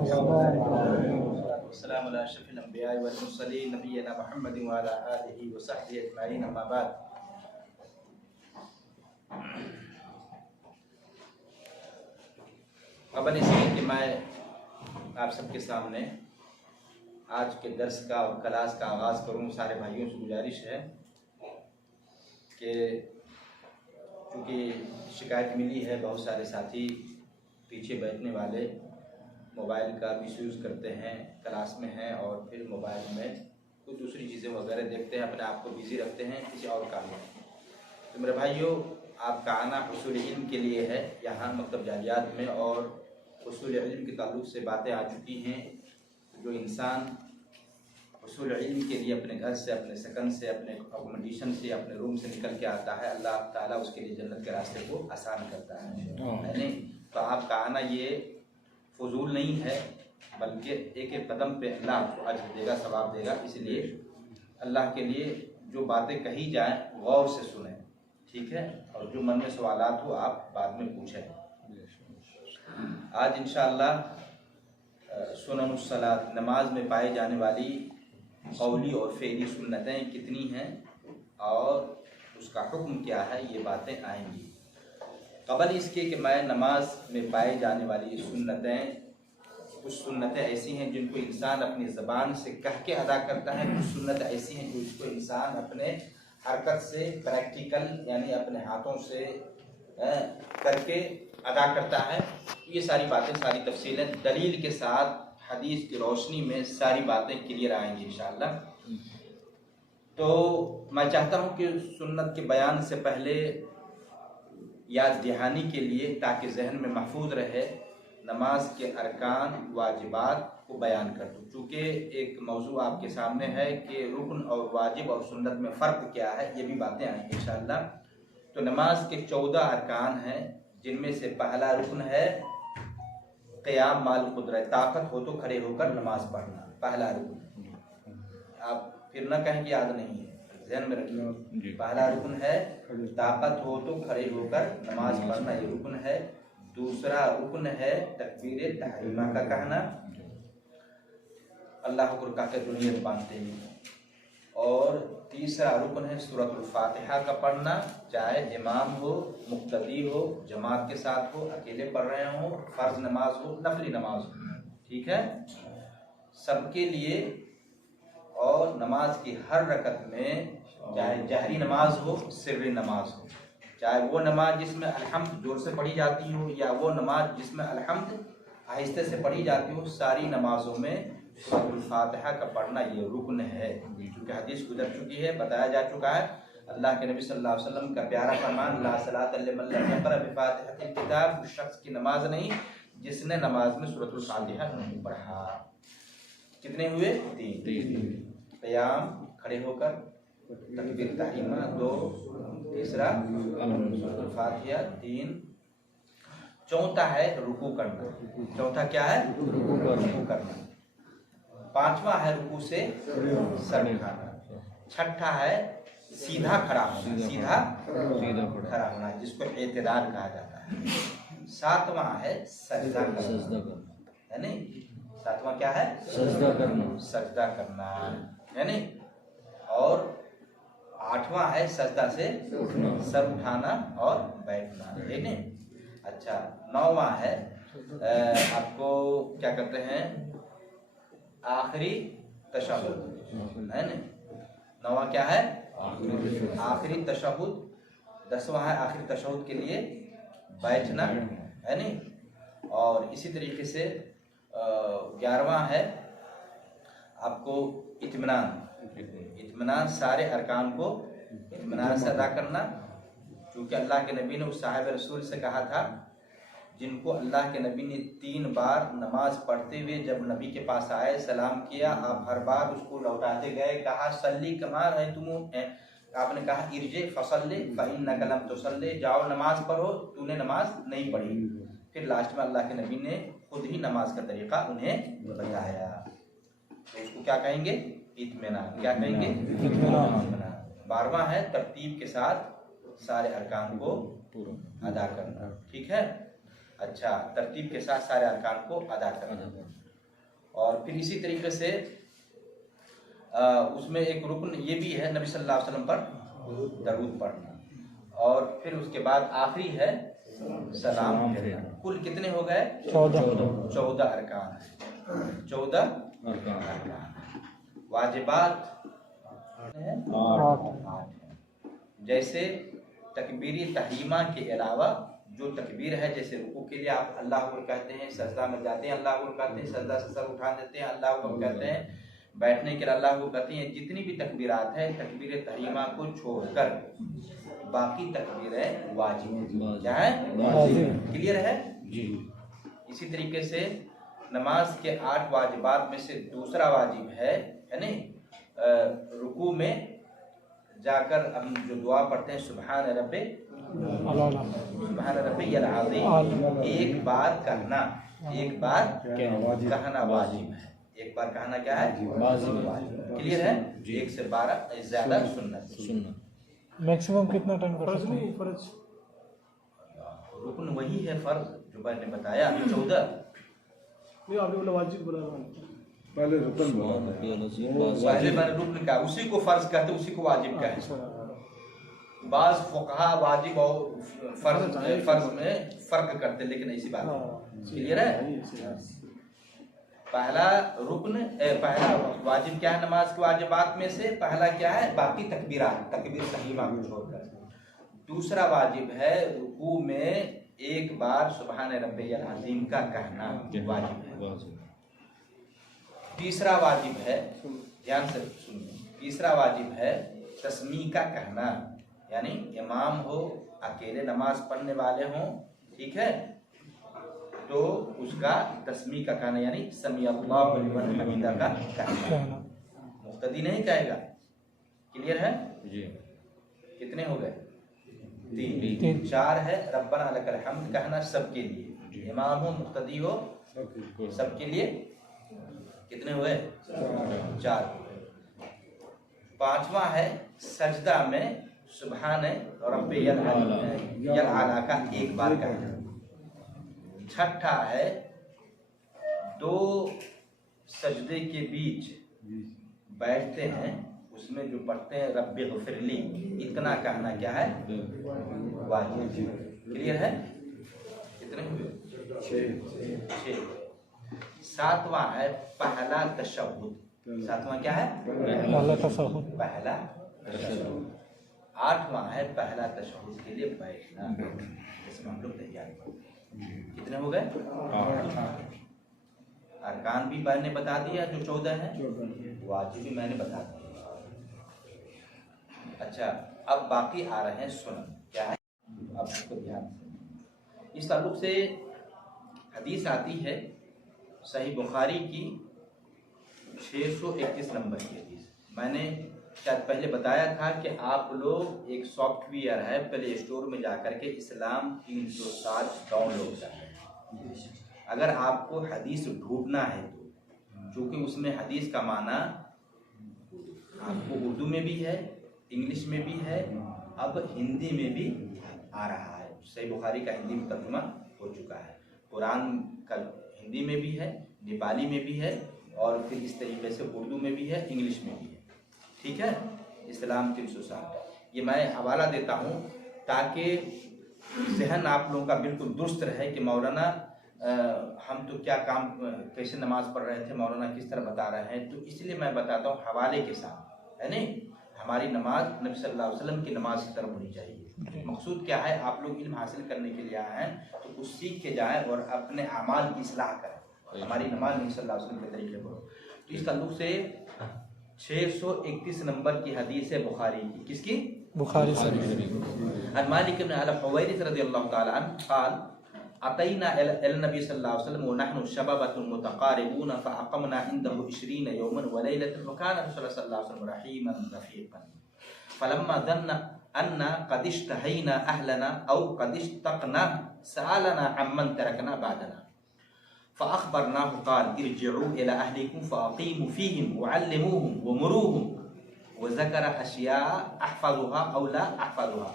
والسلام على اشرف الانبیاء والمرسلین نبینا محمد وعلى آلہ وصحبہ اجمعین، اما بعد۔ قبل اس لیے کہ میں آپ سب کے سامنے آج کے درس کا اور کلاس کا آغاز کروں، سارے بھائیوں سے گزارش ہے کہ چونکہ شکایت ملی ہے بہت سارے ساتھی پیچھے بیٹھنے والے موبائل کا مس یوز کرتے ہیں، کلاس میں ہیں اور پھر موبائل میں کوئی دوسری چیزیں وغیرہ دیکھتے ہیں، اپنے آپ کو بزی رکھتے ہیں کسی اور کام میں۔ تو میرے بھائیوں، آپ کا آنا حصول علم کے لیے ہے یہاں مکتب جالیات میں، اور حصول علم کے تعلق سے باتیں آ چکی ہیں۔ جو انسان حصول علم کے لیے اپنے گھر سے، اپنے سکن سے، اپنے اکوموڈیشن سے، اپنے روم سے نکل کے آتا ہے، اللہ تعالیٰ اس کے لیے جنت کے راستے کو آسان کرتا ہے نہیں؟ تو آپ کا آنا یہ فضول نہیں ہے، بلکہ ایک ایک قدم پہ اللہ آپ کو اجر دے گا، ثواب دے گا۔ اس لیے اللہ کے لیے جو باتیں کہی جائیں غور سے سنیں، ٹھیک ہے؟ اور جو من میں سوالات ہو آپ بعد میں پوچھیں۔ آج انشاءاللہ سنن الصلاۃ، نماز میں پائے جانے والی قولی اور فعلی سنتیں کتنی ہیں اور اس کا حکم کیا ہے، یہ باتیں آئیں گی۔ قبل اس کے کہ میں نماز میں پائے جانے والی سنتیں، کچھ سنتیں ایسی ہیں جن کو انسان اپنی زبان سے کہہ کے ادا کرتا ہے، کچھ سنتیں ایسی ہیں جو اس کو انسان اپنے حرکت سے، پریکٹیکل یعنی اپنے ہاتھوں سے کر کے ادا کرتا ہے۔ یہ ساری باتیں، ساری تفصیلیں دلیل کے ساتھ حدیث کی روشنی میں ساری باتیں کلیئر آئیں گی انشاءاللہ۔ تو میں چاہتا ہوں کہ سنت کے بیان سے پہلے یاد دہانی کے لیے، تاکہ ذہن میں محفوظ رہے، نماز کے ارکان واجبات کو بیان کر دوں، چونکہ ایک موضوع آپ کے سامنے ہے کہ رکن اور واجب اور سنت میں فرق کیا ہے، یہ بھی باتیں آئیں گی انشاءاللہ۔ تو نماز کے 14 ارکان ہیں، جن میں سے پہلا رکن ہے قیام مال قدرت، طاقت ہو تو کھڑے ہو کر نماز پڑھنا، پہلا رکن۔ آپ پھر نہ کہیں کہ یاد نہیں ہے، ذہن میں رکھیے، پہلا رکن ہے طاقت ہو تو کھڑے ہو کر نماز پڑھنا، یہ رکن ہے۔ دوسرا رکن ہے تکبیر تحریمہ کا کہنا، اللہ اکبر کہہ کے نیت باندھتے ہیں۔ اور تیسرا رکن ہے سورۃ الفاتحہ کا پڑھنا، چاہے امام ہو، مقتدی ہو، جماعت کے ساتھ ہو، اکیلے پڑھ رہے ہوں، فرض نماز ہو، نفلی نماز ہو، ٹھیک ہے؟ سب کے لیے۔ اور نماز کی ہر رکعت میں، چاہے جہری نماز ہو، سری نماز ہو، چاہے وہ نماز جس میں الحمد زور سے پڑھی جاتی ہو، یا وہ نماز جس میں الحمد آہستہ سے پڑھی جاتی ہو، ساری نمازوں میں سورۃ الفاتحہ کا پڑھنا یہ رکن ہے، کیونکہ حدیث گزر چکی ہے، بتایا جا چکا ہے۔ اللہ کے نبی صلی اللہ علیہ وسلم کا پیارا فرمان، لا صلاۃ لمن لم یقرأ بفاتحۃ الکتاب، اس شخص کی نماز نہیں جس نے نماز میں سورۃ الفاتحہ نہیں پڑھا۔ کتنے ہوئے؟ 3۔ قیام، کھڑے ہو کر، تکبیر تحریمہ 2، تیسرا سورۃ الفاتحہ 3، چوتھا ہے رکوع کرنا۔ چوتھا کیا ہے؟ رکوع کرنا۔ پانچواں ہے رکوع سے سر اٹھانا۔ چھٹا ہے سیدھا کھڑا ہونا، سیدھا کھڑا ہونا، جس کو اعتدال کہا جاتا ہے۔ ساتواں ہے سجدہ کرنا، ہے نہیں؟ ساتواں کیا ہے؟ سجدہ کرنا، سجدہ کرنا، ہے نہیں؟ اور آٹھواں ہے سجدہ سے سر اٹھانا اور بیٹھنا، ٹھیک ہے؟ اچھا، نواں ہے آپ کو کیا کہتے ہیں، آخری تشہد، ہے نا؟ نواں کیا ہے؟ آخری تشہد۔ 10واں ہے آخری تشہد کے لیے بیٹھنا، ہے نہیں؟ اور اسی طریقے سے 11واں ہے آپ کو اطمینان۔ اطمینان، سارے ارکان کو اطمینان سے ادا کرنا، کیونکہ اللہ کے نبی نے اس صاحب رسول سے کہا تھا جن کو اللہ کے نبی نے 3 بار نماز پڑھتے ہوئے جب نبی کے پاس آئے، سلام کیا، آپ ہر بار اس کو لوٹاتے گئے، کہا صلی کما رأیتمون، آپ نے کہا ارجع فصلی فإنک لم تصلی، جاؤ نماز پڑھو، تو نے نماز نہیں پڑھی۔ پھر لاسٹ میں اللہ کے نبی نے خود ہی نماز کا طریقہ انہیں بتایا۔ تو اس کو کیا کہیں گے؟ اطمینان۔ کیا کہیں گے؟ اطمینان۔ 12واں ہے ترتیب کے ساتھ سارے ارکان کو ادا کرنا، ٹھیک ہے؟ اچھا، ترتیب کے ساتھ سارے ارکان کو ادا کرنا۔ اور پھر اسی طریقے سے اس میں ایک رکن یہ بھی ہے نبی صلی اللہ علیہ وسلم پر درود پڑھنا، اور پھر اس کے بعد آخری ہے سلام پھیرنا۔ کل کتنے ہو گئے؟ 14 ارکان ہیں، 14 ارکان۔ واجبات ہیں 8 ہیں، جیسے تکبیری تحریمہ کے علاوہ جو تکبیر ہے، جیسے رکوع کے لیے آپ اللہ اکبر کہتے ہیں، سجدہ میں جاتے ہیں اللہ اکبر کہتے ہیں، سجدہ سے سر اٹھا دیتے ہیں اللہ اکبر کہتے ہیں، بیٹھنے کے لیے اللہ اکبر کہتے ہیں، جتنی بھی تکبیرات ہیں تکبیر تحریمہ کو چھوڑ کر باقی تکبیریں واجب ہیں۔ کیا ہے؟ کلیئر ہے جی۔ اسی طریقے سے نماز کے 8 واجبات میں سے دوسرا واجب ہے یعنی رکوع میں جا کر ہم جو دعا پڑھتے ہیں سبحان ربی العظیم، ایک بار کہنا واجب ہے، ایک بار کہنا کیا ہے؟ واجب۔ کلیئر ہے؟ 1 سے 12 زیادہ سنت۔ میکسیمم کتنا ٹائم کر سکتے ہیں؟ فرض رکن وہی ہے فرض جو میں نے بتایا 14۔ نہیں آپ نے بولا واجب بولا پہلے رکن پہلے میں نے رکن کہا، اسی کو فرض کہتے اسی کو واجب کہتے۔ بعض فقہا واجب اور فرض میں فرق کرتے، لیکن ایسی بات نہیں۔ کلیئر ہے؟ پہلا رکن پہلا واجب کیا ہے نماز کے واجبات میں سے؟ پہلا کیا ہے؟ باقی تکبیرات، تکبیر تحریمہ کو چھوڑ کر۔ دوسرا واجب ہے رکوع میں ایک بار سبحان ربی العظیم کا کہنا واجب ہے۔ تیسرا واجب ہے، دھیان سے سنیے، تیسرا واجب ہے تسمیع کا کہنا، یعنی امام ہو، اکیلے نماز پڑھنے والے ہوں، ٹھیک ہے، تو اس کا تسمیع کا کہنا یعنی سمیع اللہ لمن حمیدہ کا کہنا، مقتدی نہیں کہے گا۔ کلیئر ہے جی؟ کتنے ہو گئے؟ 3۔ 4 ہے ربنا لک الحمد کہنا سب کے لیے، امام ہو مقتدی ہو سب کے لیے۔ کتنے ہوئے؟ 4۔ 5واں ہے سجدہ میں سبحان ربی العلی کا ایک بار کہنا۔ 6 ہے 2 سجدے کے بیچ بیٹھتے ہیں، اس میں جو پڑھتے ہیں رب اغفر لی، اتنا کہنا کیا ہے؟ واجب۔ کلیئر ہے؟ کتنے ہوئے؟ 6۔ 7واں ہے پہلا تشہد، 7واں کیا ہے؟ پہلا تشہد۔ پہلا تشہد۔ 8واں ہے پہلا تشہد کے لیے بیٹھنا، اس میں ہم لوگ تیار ہیں۔ کتنے ہو گئے؟ 8۔ ارکان بھی میں نے بتا دیا جو 14 ہیں، واجب بھی میں نے بتا دیا۔ اچھا اب باقی آ رہے ہیں سنن، کیا ہے؟ اب اس کو دھیان سے، اس تعلق سے حدیث آتی ہے صحیح بخاری کی 631 نمبر کی حدیث۔ میں نے شاید پہلے بتایا تھا کہ آپ لوگ ایک سافٹ ویئر ہے پلے اسٹور میں جا کر کے اسلام 360 ڈاؤن لوڈ کریں۔ اگر آپ کو حدیث ڈھونڈنا ہے تو، چونکہ اس میں حدیث کا معنی آپ کو اردو میں بھی ہے، انگلش میں بھی ہے، اب ہندی میں بھی آ رہا ہے۔ صحیح بخاری کا ہندی میں ترجمہ ہو چکا ہے، قرآن کا ہندی میں بھی ہے، نیپالی میں بھی ہے، اور پھر اس طریقے سے اردو میں بھی ہے، انگلش میں بھی ہے، ٹھیک ہے؟ اسلام 360 یہ میں حوالہ دیتا ہوں تاکہ ذہن آپ لوگوں کا بالکل درست رہے کہ مولانا ہم تو کیا کام کیسے نماز پڑھ رہے تھے، مولانا کس طرح بتا رہے ہیں، تو اس لیے میں بتاتا ہوں حوالے کے ساتھ، ہے نہیں؟ ہماری نماز نبی صلی اللہ علیہ وسلم کی نماز کی طرف ہونی چاہیے۔ مقصود کیا ہے؟ آپ لوگ علم حاصل کرنے کے لیے آئے ہیں تو کچھ سیکھ کے جائیں اور اپنے اعمال کی اصلاح کریں، ہماری نماز نبی صلی اللہ علیہ وسلم کے طریقے پر۔ تو اس تعلق سے 631 نمبر کی حدیث ہے بخاری کی، کس کی؟ بخاری سے۔ عن مالک بن الحویرث رضی اللہ تعالی عنہ قال اتینا النبی صلی اللہ علیہ وسلم ونحن شبابۃ متقاربون فاقمنا عنده 20 يوما وليله وكان رسول الله صلی اللہ علیہ وسلم رحیما رفیقا فلما ظن ان قد اشتهينا اهلنا او قد اشتقنا سالنا عمن تركنا بعدنا فاخبرناه قال ارجعوا الى اهلكم فاقيموا فيهم وعلموهم ومروهم وذكر اشياء احفظها او لا احفظها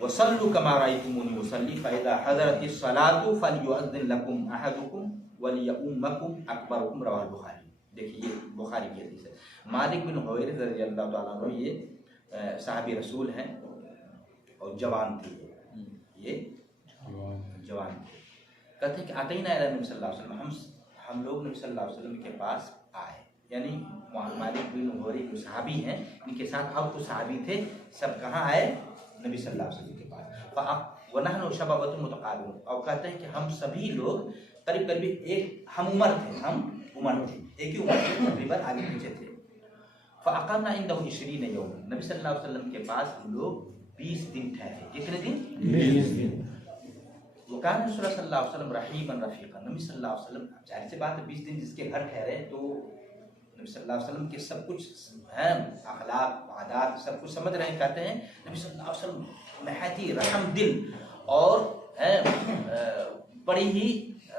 وصلوا كما رأيتموني أصلي فإذا حضرت الصلاة فليؤذن لكم أحدكم वलियउम्मकुम अकबरुकुम रवाह बुखारी। देखिए ये बुखारी की हदीस है। मालिक बिन हुवैरिस रज़ियल्लाहु ताला अन्हु ये साहबी रसूल हैं और जवान थे, ये जवान थे। कहते हैं कि अतईना इला नबी सल्लल्लाहु अलैहि वसल्लम, हम लोग नबी सल्लल्लाहु अलैहि वसल्लम के पास आए, यानी मालिक बिन हुवैरिस जो सहाबी हैं इनके साथ अब कुछ सहाबी थे, सब कहाँ आए? नबी सल्लल्लाहु अलैहि वसल्लम के पास। वनहनु शबाबतुन मुतकाबिलून, और कहते हैं कि हम सभी लोग करीब करीब एक हम उम्र थे, एक ही उम्र थे, तकरीबन आगे पीछे थे। फ़अक़मना इंदहु 20 यौम, नबी सल्लल्लाहु अलैहि वसल्लम के पास हम लोग 20 दिन ठहरे। कितने दिन? 20 दिन। वकान रसूलुल्लाह सल्लल्लाहु अलैहि वसल्लम रहीबन रफ़ीक़न, नबी सल्लल्लाहु अलैहि वसल्लम, जाहिर सी बात है 20 दिन जिसके घर ठहरे तो नबी सल्लल्लाहु अलैहि वसल्लम के सब कुछ हैं, अखलाक आदात सब कुछ समझ रहे हैं। कहते हैं नबी सल्लल्लाहु अलैहि वसल्लम नहायत ही रहम दिल और बड़े ही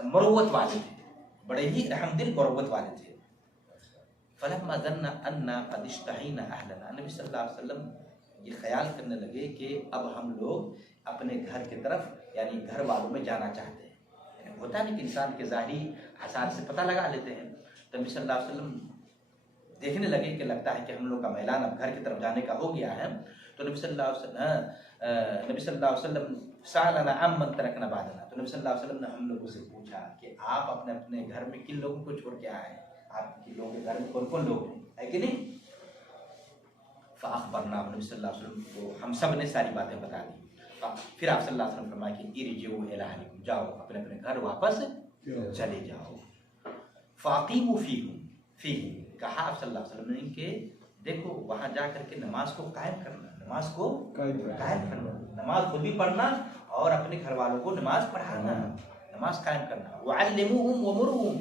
मरुवत वाले थे, बड़े ही रहम दिल मरुवत वाले थे। फलम्मा ज़न्ना अन्ना क़द इश्तहीना अहलना, नबी सल्लल्लाहु अलैहि वसल्लम ये ख्याल करने लगे कि अब हम लोग अपने घर की तरफ यानी घर वालों में जाना चाहते हैं। यानी होता नहीं कि इंसान के ज़ाहिरी आसार से पता लगा लेते हैं। तो नबी सल्लल्लाहु अलैहि वसल्लम देखने लगे कि लगता है कि हम लोग का मैलान अब घर की तरफ जाने का हो गया है। तो नबी सल्लल्लाहु अलैहि वसल्लम सालना अम्मन तरकना बादना, तो नबी सल्लल्लाहु अलैहि वसल्लम ने हम लोगों से पूछा कि आप अपने अपने घर में किन लोगों को छोड़ के आए हैं, आपके लोगों के घर में कौन कौन लोग हैं, है कि नहीं? फ़अख़बरना, नबी सल्लल्लाहु अलैहि वसल्लम को हम सब ने सारी बातें बता दी। फिर आप सल्लल्लाहु अलैहि वसल्लम फरमाया कि इरजिऊ इला अहलिकुम, जाओ अपने अपने घर वापस चले जाओ। फ़ाक़ीमू फ़ीही, कहा आप सल्लल्लाहु अलैहि वसल्लम ने इनके देखो वहाँ जा करके नमाज को कायम करना, नमाज को कायम करना, नमाज खुद भी पढ़ना और अपने घर वालों को नमाज पढ़ाना, नमाज कायम करना। वअल्लिमुहुम वमुरहुम,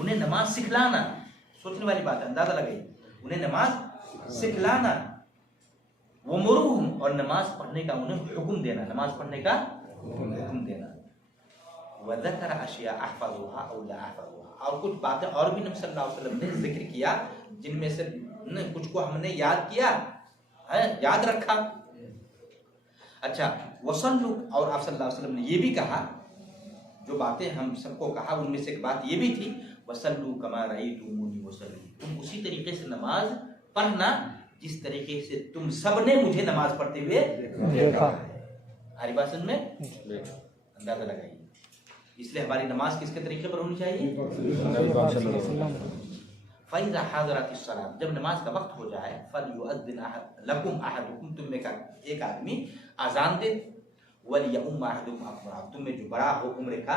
उन्हें नमाज सिखलाना। सोचने वाली बात है, अंदाजा लगाइए, उन्हें नमाज सिखलाना। वमुरहुम, और नमाज पढ़ने का उन्हें हुक्म देना, नमाज पढ़ने का हुक्म देना। वज़करा अशिया अहफ़ज़ुहा औ ला अहफ़ज़ुहा, और कुछ बातें और भी नबी सल्लल्लाहु अलैहि वसल्लम ने जिक्र किया जिनमें से कुछ को हमने याद किया है, याद रखा। अच्छा, वसल्लु, और आप सल्लल्लाहु अलैहि वसल्लम ने ये भी कहा, जो बातें हम सबको कहा उनमें से एक बात ये भी थी, वसल्लु कमा रअयतुमूनी वसल्लु, तुम उसी तरीके से नमाज पढ़ना जिस तरीके से तुम सबने मुझे नमाज पढ़ते हुए देखा है। हमारी बात समझ में अंदाजा लगाइए। इसलिए हमारी नमाज किसके तरीके पर होनी चाहिए? फ़इज़ा हाज़रतिस सलात, जब नमाज का वक्त हो जाए, फ़लयुअज़्ज़िन लकुम अहदुकुम, तुम में का एक आदमी आज़ान दे, वलियउम्म अहदुकुम अकबरा, तुम में जो बड़ा हो उम्र का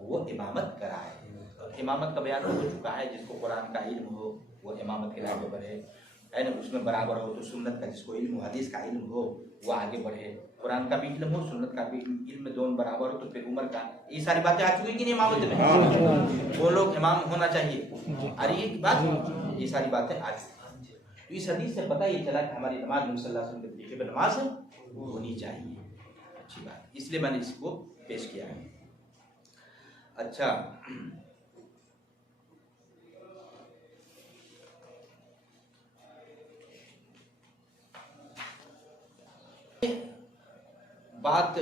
वो इमामत कराए। इमामत का बयान हो चुका है, जिसको कुरान का इल्म हो वो इमामत के आगे बढ़े, है ना, उसमें बराबर हो तो सुन्नत का जिसको इल्म हदीस का इल्म हो वो आगे बढ़े, कुरान का भी इल्म हो सुन्नत का भी इल्म, दोनों बराबर हो तो फिर उम्र का, ये सारी बातें आ चुकी कि नहीं इमामत में? वो लोग इमाम होना चाहिए, अरे ये बात, ये सारी बातें आ चुकी। तो इस हदीस से पता ये चला कि हमारी नमाज नबी सल्लल्लाहु अलैहि वसल्लम के तरीके पर नमाज होनी चाहिए। अच्छी बात, इसलिए मैंने इसको पेश किया है। अच्छा, बात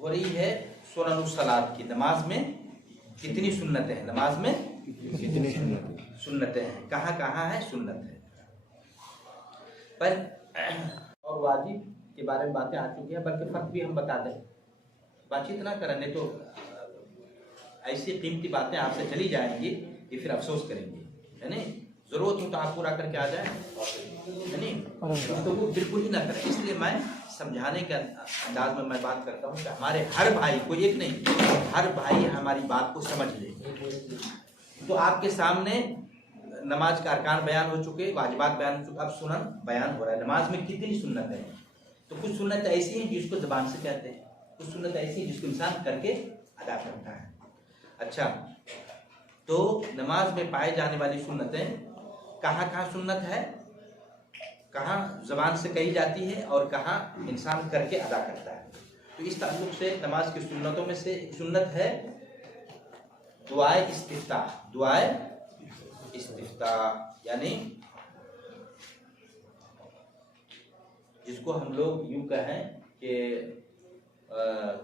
हो रही है सुन्नतुस सलात की, नमाज में कितनी सुन्नतें हैं, नमाज में कितनी सुन्नतें हैं, कहाँ कहाँ है सुन्नत है। पर और वाजिब के बारे में बातें आ चुकी हैं, बल्कि फर्क भी हम बता दें, बातचीत ना करें, नहीं तो ऐसी कीमती बातें आपसे चली जाएंगी कि फिर अफसोस करेंगे, है नहीं? जरूरत हो तो आप पूरा करके आ जाए, है नहीं? तो वो बिल्कुल ही ना करें। इसलिए मैं समझाने के अंदाज में मैं बात करता हूँ कि हमारे हर भाई को, एक नहीं, हर भाई हमारी बात को समझ ले। तो आपके सामने नमाज का अरकान बयान हो चुके, वाजिबात बयान हो चुके, अब सुनन बयान हो रहा है। नमाज में कितनी सुन्नत है? तो कुछ सुन्नत ऐसी हैं जिसको ज़बान से कहते हैं, कुछ सुन्नत ऐसी है जिसको इंसान करके अदा करता है। अच्छा, तो नमाज में पाए जाने वाली सुन्नतें कहाँ कहाँ सुन्नत है, कहाँ ज़बान से कही जाती है और कहाँ इंसान करके अदा करता है। तो इस ताल्लुक़ से नमाज की सुन्नतों में से एक सुन्नत है दुआए इस्तिफ्ताह। दुआए इस्तिफ्ताह यानी जिसको हम लोग यूँ कहें कि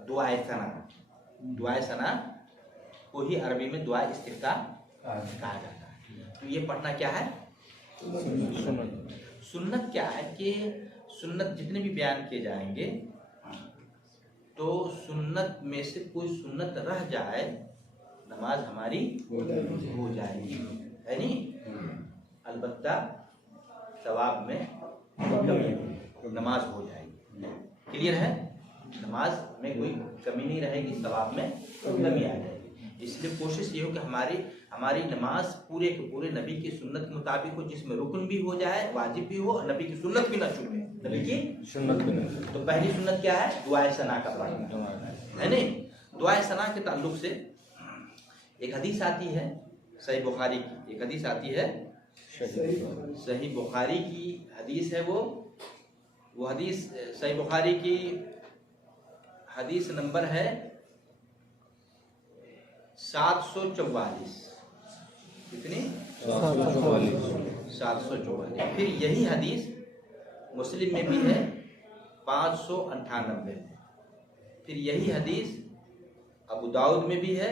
दुआए सना। दुआए सना वही अरबी में दुआ इस्तिफ्ता कहा जाता है। तो ये पढ़ना क्या है? सुन्नत क्या है कि सुन्नत जितने भी बयान किए जाएंगे तो सुन्नत में से कोई सुन्नत रह जाए नमाज हमारी हो जाएगी, है नहीं? अलबत्ता सवाब में कमी, नमाज हो जाएगी। क्लियर है? नमाज में कोई कमी नहीं रहेगी, सवाब में कमी आ जाएगी। इसलिए कोशिश ये हो कि हमारी नमाज पूरे के पूरे नबी की सुन्नत के मुताबिक हो, जिसमें रुकन भी हो जाए, वाजिब भी हो, और नबी की सुन्नत भी ना छूटे। नबी की सुन्नत भी ना। तो पहली सुन्नत क्या है? दुआए सना का पढ़ना, है नहीं? दुआए सना के ताल्लुक से एक हदीस आती है सही बुखारी की, एक हदीस आती है सही बुखारी की हदीस है। वो हदीस सही बुखारी की हदीस नंबर है 744। कितनी? 744। फिर यही हदीस मुस्लिम में भी है 598 में। फिर यही हदीस अबू दाऊद में भी है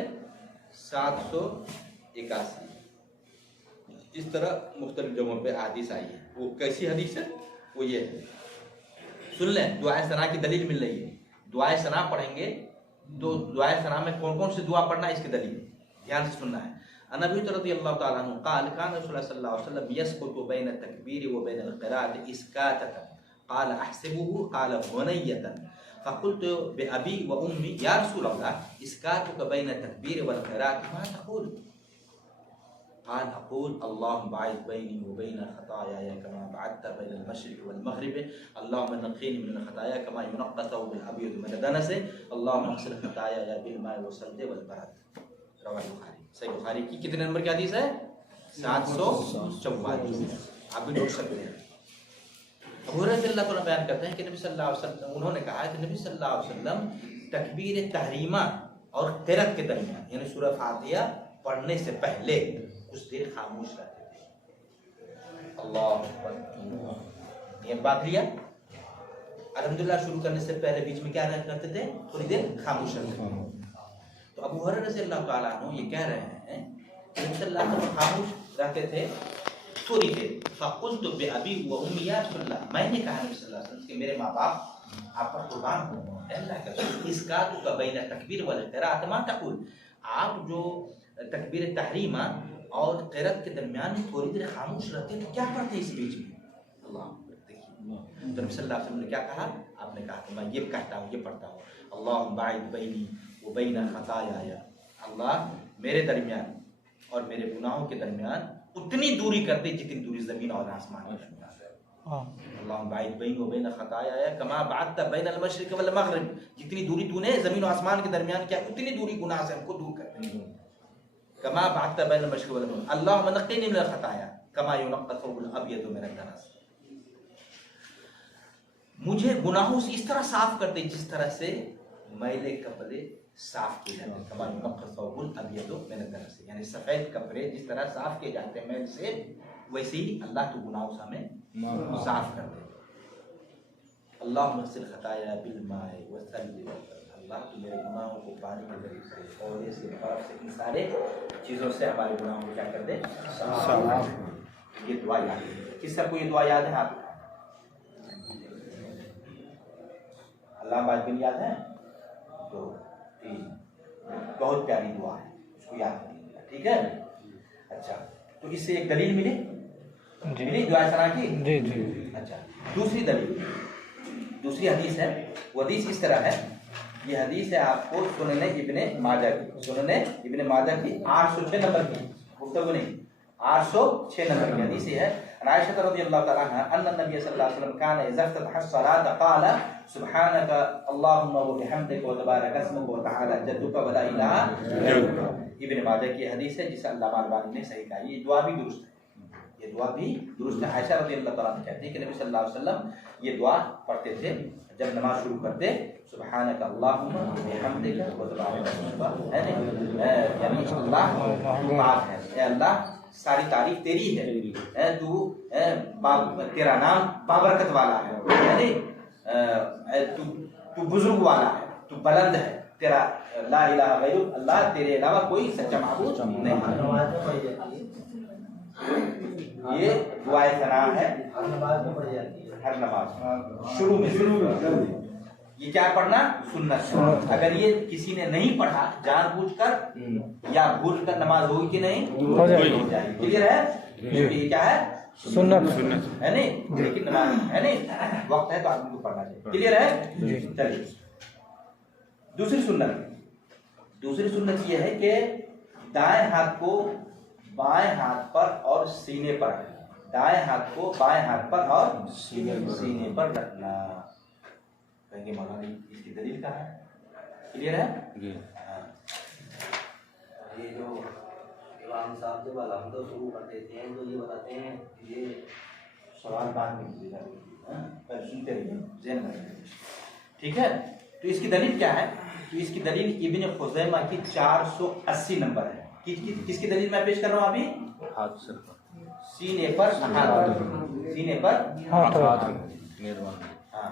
781। इस तरह मुख्तलिफ जगहों पे हदीस आई है। वो कैसी हदीस है? वो ये है, सुन लें, दुआए सना की दलील मिल रही है। दुआए सना पढ़ेंगे तो दुआए सना में कौन कौन सी दुआ पढ़ना है इसकी दलील ध्यान से सुनना है। अनबी रज़ियल्लाहु ताला अन्हु क़ाल कान रसूलुल्लाह सल्लल्लाहु अलैहि वसल्लम यस्कुतु बैन तकबीर व बैन क़िराअत इस्कातन क़ाल अहसिबुहु क़ाल हुनयतन फ़क़ुल्तु बिअबी व उम्मी या रसूलल्लाह इस्कातुका बैन तकबीर व क़िराअत मा तक़ूल क़ाल अक़ूल अल्लाहुम्मा बाइद बैनी व बैन ख़तायाया कमा बअदत बैन अल-मशरिक़ वल-मग़रिब अल्लाहुम्मा नक़्क़िनी मिनल ख़ताया कमा युनक़्क़ा थौबुल अबयद मिनद दनस अल्लाहुम्मा अग़सिल ख़तायाया बिल-मा'i वस-सल्ज वल-बरद। रवाह बुखारी। सही बुखारी की कितने नंबर की हदीस है? 744। आप भी जोड़ सकते हैं। अबू हुरैरा रज़ियल्लाहु अन्हु बयान करते हैं कि नबी सल्लल्लाहु अलैहि वसल्लम, उन्होंने कहा कि नबी सल्लल्लाहु अलैहि वसल्लम तकबीर तहरीमा और क़िराअत के दरमियान यानी सूरह फातिहा पढ़ने से पहले कुछ देर खामोश रहते थे। अल्लाह अकबर। ये बात लिया। अल्हम्दुलिल्लाह शुरू करने से पहले बीच में क्या करते थे? थोड़ी देर खामोश रहते थे। तो अबू हुरैरा रज़ियल्लाहु ताला अन्हु ये कह रहे हैं नबी सल्लल्लाहु अलैहि वसल्लम खामोश रहते थे थोड़ी देर। फ़क़ुल्तु बिअबी व उम्मी या रसूलल्लाह, मैंने कहा नबी सल्लल्लाहु अलैहि वसल्लम कि मेरे माँ बाप आप पर कुर्बान हो, अल्लाह का इस्कातुका बैन तकबीर वल क़िराअत मा तक़ूल, आप जो तकबीर तहरीमा और क़िराअत के दरमियान थोड़ी देर खामोश रहते तो क्या पढ़ते इस बीच में? अल्लाह देखिए, तो नबी सल्लल्लाहु अलैहि वसल्लम ने क्या कहा? आपने कहा कि मैं ये कहता हूँ, ये पढ़ता हूँ, अल्लाहुम्मा बाइद बैनी व बैन ख़तायाया, अल्लाह मेरे दरमियान और मेरे गुनाहों के दरमियान उतनी दूरी कर दे जितनी दूरी ज़मीन और आसमान के दरमियान है। अल्लाहुम्मा बाइद बैनी व बैन ख़तायाया कमा बअदत बैन अल-मशरिक़ वल-मग़रिब, जितनी दूरी तूने ज़मीन और आसमान के दरमियान क्या उतनी दूरी गुनाह से हमको दूर कर दे। कमा बअदत बैन अल-मशरिक़ वल-मग़रिब अल्लाहुम्मा नक़्क़िनी मिनल ख़ताया कमा युनक़्क़ा थौबुल अबयद मिनद दनस, मुझे गुनाहों से इस तरह साफ कर दे जिस तरह से मैले कपड़े साफ किए जाते हैं। कमा युनक़्क़ा थौबुल अबयद मिनद दनस, यानी सफ़ेद कपड़े जिस तरह साफ किए जाते हैं मैल से, वैसे ही अल्लाह तो गुनाहों से हमें साफ कर दे। अल्लाहुम्मा अग़सिल ख़ताया बिल-मा'i वस-सल्ज वल-बरद, अल्लाह तो मेरे गुनाहों को पानी के ज़रिए से और से बर्फ से इन सारे चीज़ों से हमारे गुनाहों को क्या कर दे? साफ। ये दुआ याद है। किस सबको ये दुआ याद है? आप अल्लाह बात भी याद है तो बहुत प्यारी दुआ है, उसको याद करिएगा, ठीक है? अच्छा, तो इससे एक दलील मिली दुआ सना की। जी जी। अच्छा, दूसरी दलील, दूसरी हदीस है। वो हदीस इस तरह है, ये हदीस है आपको सुनने इब्ने माजा की, सुनने इब्ने माजा की 806 नंबर की, गुफ्तगू नहीं, 806 नंबर की हदीस है। आयशा रज़ियल्लाहु ताला अन्हा अन्ना नबी सल्लल्लाहु अलैहि वसल्लम कान इज़ा इफ्ततहा अस्सलात क़ाला सुब्हानका अल्लाहुम्मा व बिहम्दिका व तबारक अस्मुका व तआला जद्दुका व ला इलाहा गैरुका। इब्ने माजा की हदीस है जिसे अल्लामा अलबानी ने सही कहा। ये दुआ भी दुरुस्त है, ये दुआ भी दुरुस्त है। आयशा रज़ियल्लाहु ताला अन्हा कहती है कि नबी सल्लल्लाहु अलैहि वसल्लम ये दुआ पढ़ते थे जब नमाज शुरू करते, सुब्हानका अल्लाहुम्मा व बिहम्दिका व तबारक अस्मुका, यानी अल्लाह पाक है, ए अल्लाह सारी तारीफ तेरी है, तू तेरा नाम बाबरकत वाला है, यानी तू बुजुर्ग वाला है, तू बुलंद है, تیرا لا الہ غیر اللہ، تیرے علاوہ کوئی سچا معبود نہیں ہے. یہ دعائے ثنا ہے ہر نماز شروع میں. یہ کیا پڑھنا؟ سنت. اگر یہ کسی نے نہیں پڑھا جان بوجھ کر یا بھول کر، نماز ہوگی کہ نہیں؟ ہو جائے گی. ہو جائے گی. کلیئر ہے؟ یہ کیا ہے؟ سنت ہے نہیں، لیکن نماز ہے نہیں، وقت ہے تو آدمی کو پڑھنا چاہیے. کلیئر ہے؟ چلیے دوسری سنت یہ ہے کہ دائیں ہاتھ کو بائیں ہاتھ پر اور سینے پر، دائیں ہاتھ کو بائیں ہاتھ پر اور سینے پر رکھنا. کہیں گے مولانا اس کی دلیل کہاں ہے؟ کلیئر ہے؟ یہ جو امام صاحب جب الحمد شروع کر دیتے ہیں تو یہ بتاتے ہیں یہ سوال بعد میں کیجیے گا، پہلے سنتے رہیے، ذہن میں رکھیے. ٹھیک ہے؟ تو اس کی دلیل کیا ہے؟ تو اس کی دلیل ابن خزیمہ کی 480 نمبر ہے. کس کی دلیل میں پیش کر رہا ہوں ابھی؟ سینے پر ہاتھ، سینے پر ہاتھ. ہاں.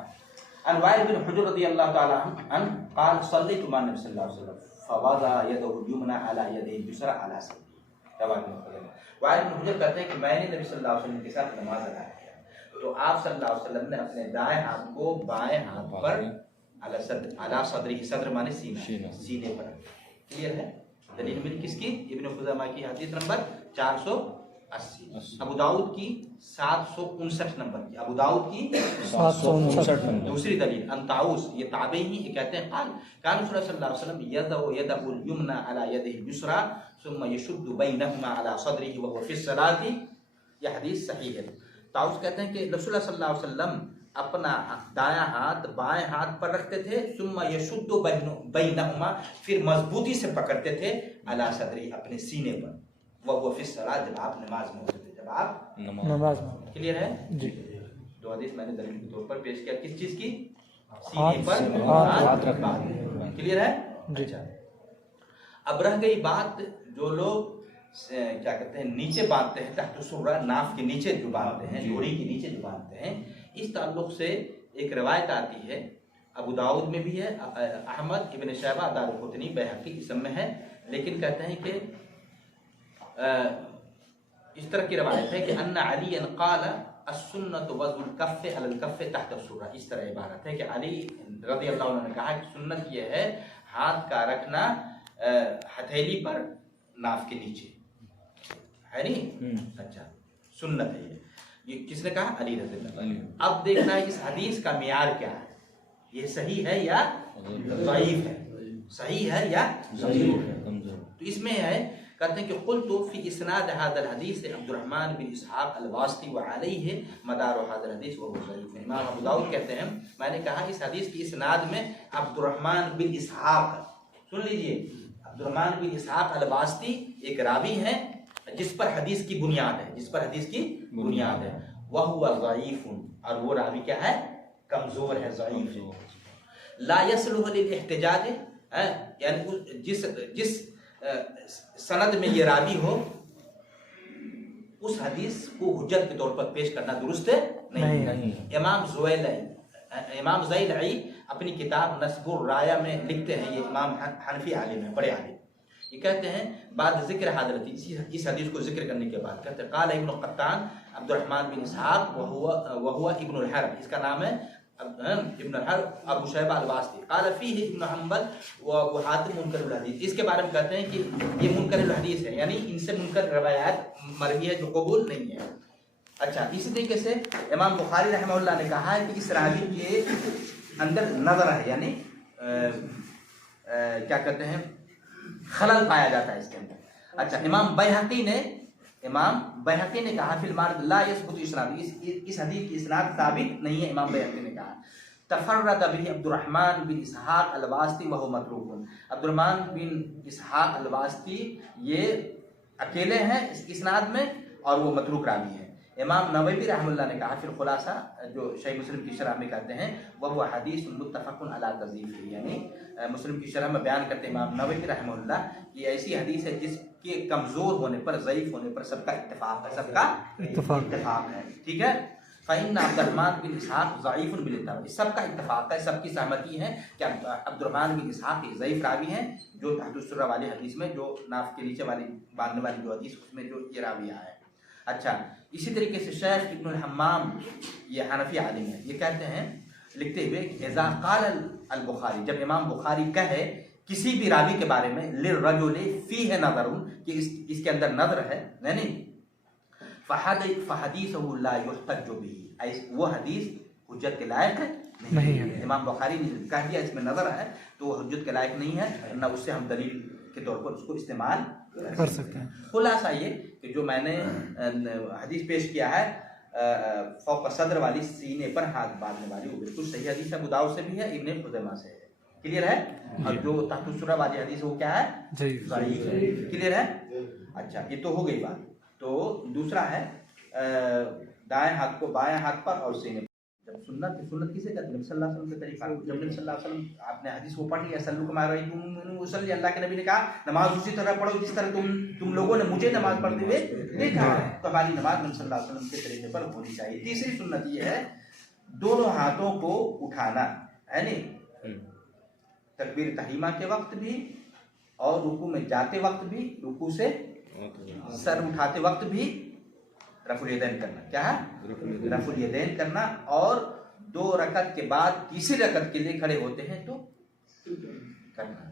عن وائل بن حجر رضی اللہ تعالی عنہ قال صلیت مع النبی صلی اللہ علیہ وسلم فوضع یده الیمنى على یده اليسرى على صدره. وائل بن حجر کہتے ہیں کہ میں نے نبی صلی اللہ علیہ وسلم کے ساتھ نماز ادا کیا تو آپ صلی اللہ علیہ وسلم نے اپنے دائیں ہاتھ کو بائیں ہاتھ پر علی صدره، صدر مانے سینہ، سینے پر. کلیئر ہے؟ دلیل ملی کس کی؟ ابن خزیمہ کی حدیث نمبر 480. ابو داؤد کی 759 نمبر کی، ابو داؤد کی 759 نمبر. دوسری دلیل ان طاؤس، یہ تابعی ہی، یہ کہتے ہیں قال کان رسول اللہ صلی اللہ علیہ وسلم یده الیمنى على یده اليسرى ثم يشد بینهما على صدره وهو في الصلاة. یہ حدیث صحیح ہے. طاؤس کہتے ہیں کہ رسول اللہ صلی اللہ علیہ وسلم اپنا دایاں ہاتھ بائیں ہاتھ پر رکھتے تھے، ثم یشد بینهما، پھر مضبوطی سے پکڑتے تھے، على صدره، اپنے سینے پر، وهو في الصلاة، جب آپ نماز میں ہوتے تھے، جب آپ نماز میں. کلیئر ہے؟ جی. دو حدیث میں نے دلیل کے طور پر پیش کیا. کس چیز کی؟ سینے پر ہاتھ ہاتھ رکھنا. کلیئر ہے؟ جی. اب رہ گئی بات جو لوگ کیا کہتے ہیں نیچے باندھتے ہیں، تحت سرہ، ناف کے نیچے جو باندھتے ہیں، ڈوری کے نیچے جو باندھتے ہیں. اس تعلق سے ایک روایت آتی ہے، ابو داؤد میں بھی ہے، احمد ابن شیبہ دارقطنی بیہقی اس میں ہے، لیکن کہتے ہیں کہ اس طرح کی روایت ہے کہ ان علی قال السنت وضع الکف علی الکف تحت السرہ. اس طرح عبارت ہے کہ علی رضی اللہ عنہ نے کہا کہ سنت یہ ہے ہاتھ کا رکھنا ہتھیلی پر ناف کے نیچے، ہے نہیں؟ اچھا سنت ہے یہ کس نے کہا؟ علی رضی اللہ عنہ. اب دیکھنا ہے اس حدیث کا معیار کیا ہے، یہ صحیح ہے یا ضعیف ہے؟ صحیح ہے یا ضعیف ہے؟ تو اس میں ہے کہتے ہیں کہ قلت فی اسناد هذا الحدیث عبد الرحمن بن اسحاق الواسطی وعلیہ مدار هذا الحدیث وهو ضعیف. امام ابو داؤد کہتے ہیں میں نے کہا اس حدیث کی اسناد میں عبد الرحمن بن اسحاق، سن لیجئے، عبد الرحمن بن اسحاق الواسطی ایک راوی ہیں جس پر حدیث کی بنیاد ہے، جس پر حدیث کی بنیاد ہے. وهو ضعیف، اور وہ راوی کیا ہے؟ کمزور ہے، ضعیف ہے. لا يصلح للاحتجاج، یعنی جس سند میں یہ راوی ہو اس حدیث کو حجت کے طور پر پیش کرنا درست نہیں. امام زیلعی اپنی کتاب نسب الرایہ میں لکھتے ہیں، یہ امام حنفی عالم ہیں، بڑے عالم. یہ کہتے ہیں بعد ذکر حضرت، اس حدیث کو ذکر کرنے کے بعد کہتے ہیں قال ابن قطان عبد الرحمن بن اسحاق وهو ابن الحرب، اس کا نام ہے ابن الحرب ابو شیبہ الواسطی. قال فیہ ابن حنبل وحاتم منکر الحدیث، اس کے بارے میں کہتے ہیں کہ یہ منکر الحدیث ہے، یعنی ان سے منکر روایات مروی ہے جو قبول نہیں ہے. اچھا اسی طریقے سے امام بخاری رحمہ اللہ نے کہا ہے کہ اس راوی کے اندر نظر ہے، یعنی کیا کہتے ہیں خلل پایا جاتا ہے اس کے اندر. اچھا امام بیہقی نے کہا فی المارد لا یثبت اسناد، اس حدیث کی اسناد ثابت نہیں ہے. امام بیہقی نے کہا تفرد به عبد الرحمن بن اسحاق الواسطی وهو متروک، عبد الرحمن بن اسحاق الواسطی یہ اکیلے ہیں اس اسناد میں اور وہ متروک راوی ہیں. امام نووی رحمہ اللہ نے کہا پھر خلاصہ جو صحیح مسلم کی شرح میں کہتے ہیں وہ حدیث متفق علی تضعیفہ، یعنی مسلم کی شرح میں بیان کرتے ہیں امام نووی رحمہ اللہ یہ ایسی حدیث ہے جس کے کمزور ہونے پر، ضعیف ہونے پر سب کا اتفاق ہے، سب کا اتفاق ہے. ٹھیک ہے. फ़इन अब्दुर्रहमान बिन इसहाक़ ज़ईफ़ुन बिल-इत्तिफ़ाक़, सबका इत्तफ़ाक़ है, सबकी सहमति है कि अब्दुर्रहमान बिन इसहाक़ एक ज़ईफ़ रावी हैं, जो तहत-उस-सुर्रा वाली हदीस में, जो नाफ के नीचे वाली बांधने वाली जो हदीस, उसमें जो ये रावी आया है। अच्छा, इसी तरीके से शेख इब्नुल हम्माम, ये हनफी आलिम है, ये कहते हैं लिखते हुए कि इज़ा क़ाल अल-बुख़ारी, जब इमाम बुख़ारी कहे किसी भी रावी के बारे में, लिर्रजुलि फ़ीहि नज़रुन, कि इसके अंदर नज़र है, नहीं फ़हदीसहु ला युहतज्जु बिही, वो हदीस हुज्जत के लायक नहीं है। इमाम बुख़ारी ने कह दिया इसमें नज़र है तो वो हुज्जत के लायक नहीं है, न उससे हम दलील के तौर पर उसको इस्तेमाल कर सकते हैं। खुलासा ये कि जो मैंने हदीस पेश किया है फौक सदर वाली, सीने पर हाथ बांधने वाली, वो बिल्कुल सही हदीस है, अबू दाऊद से भी है, इब्न खुज़ैमा से है। क्लियर है? और जो तहत-उस-सुर्रा वाली हदीस वो क्या है? ज़ईफ़ है। क्लियर है? अच्छा, ये तो हो गई बात। तो दूसरा है दाएं हाथ को बाएं हाथ पर और सीने पर। जब सुन्नत किसे कहते हैं? नबी सल्लल्लाहु अलैहि वसल्लम के तरीक़ा। जब नबी सल्लल्लाहु अलैहि वसल्लम, आपने हदीस को पढ़ लिया, सल्लु कमा रअयतुमूनी उसल्ली, अल्लाह के नबी ने कहा नमाज उसी तरह पढ़ो जिस तरह तुम लोगों ने मुझे नमाज पढ़ते हुए देखा है। तो हमारी नमाज नबी सल्लल्लाहु अलैहि वसल्लम के तरीके पर होनी चाहिए। तीसरी सुन्नत ये है दोनों हाथों को उठाना, है नहीं, तकबीर तहरीमा के वक्त भी और रुकू में जाते वक्त भी, रुकू से सर उठाते वक्त भी रफुल यदैन करना। क्या है? रफुल यदैन करना। और 2 रकत के बाद तीसरी रकत के लिए खड़े होते हैं तो करना,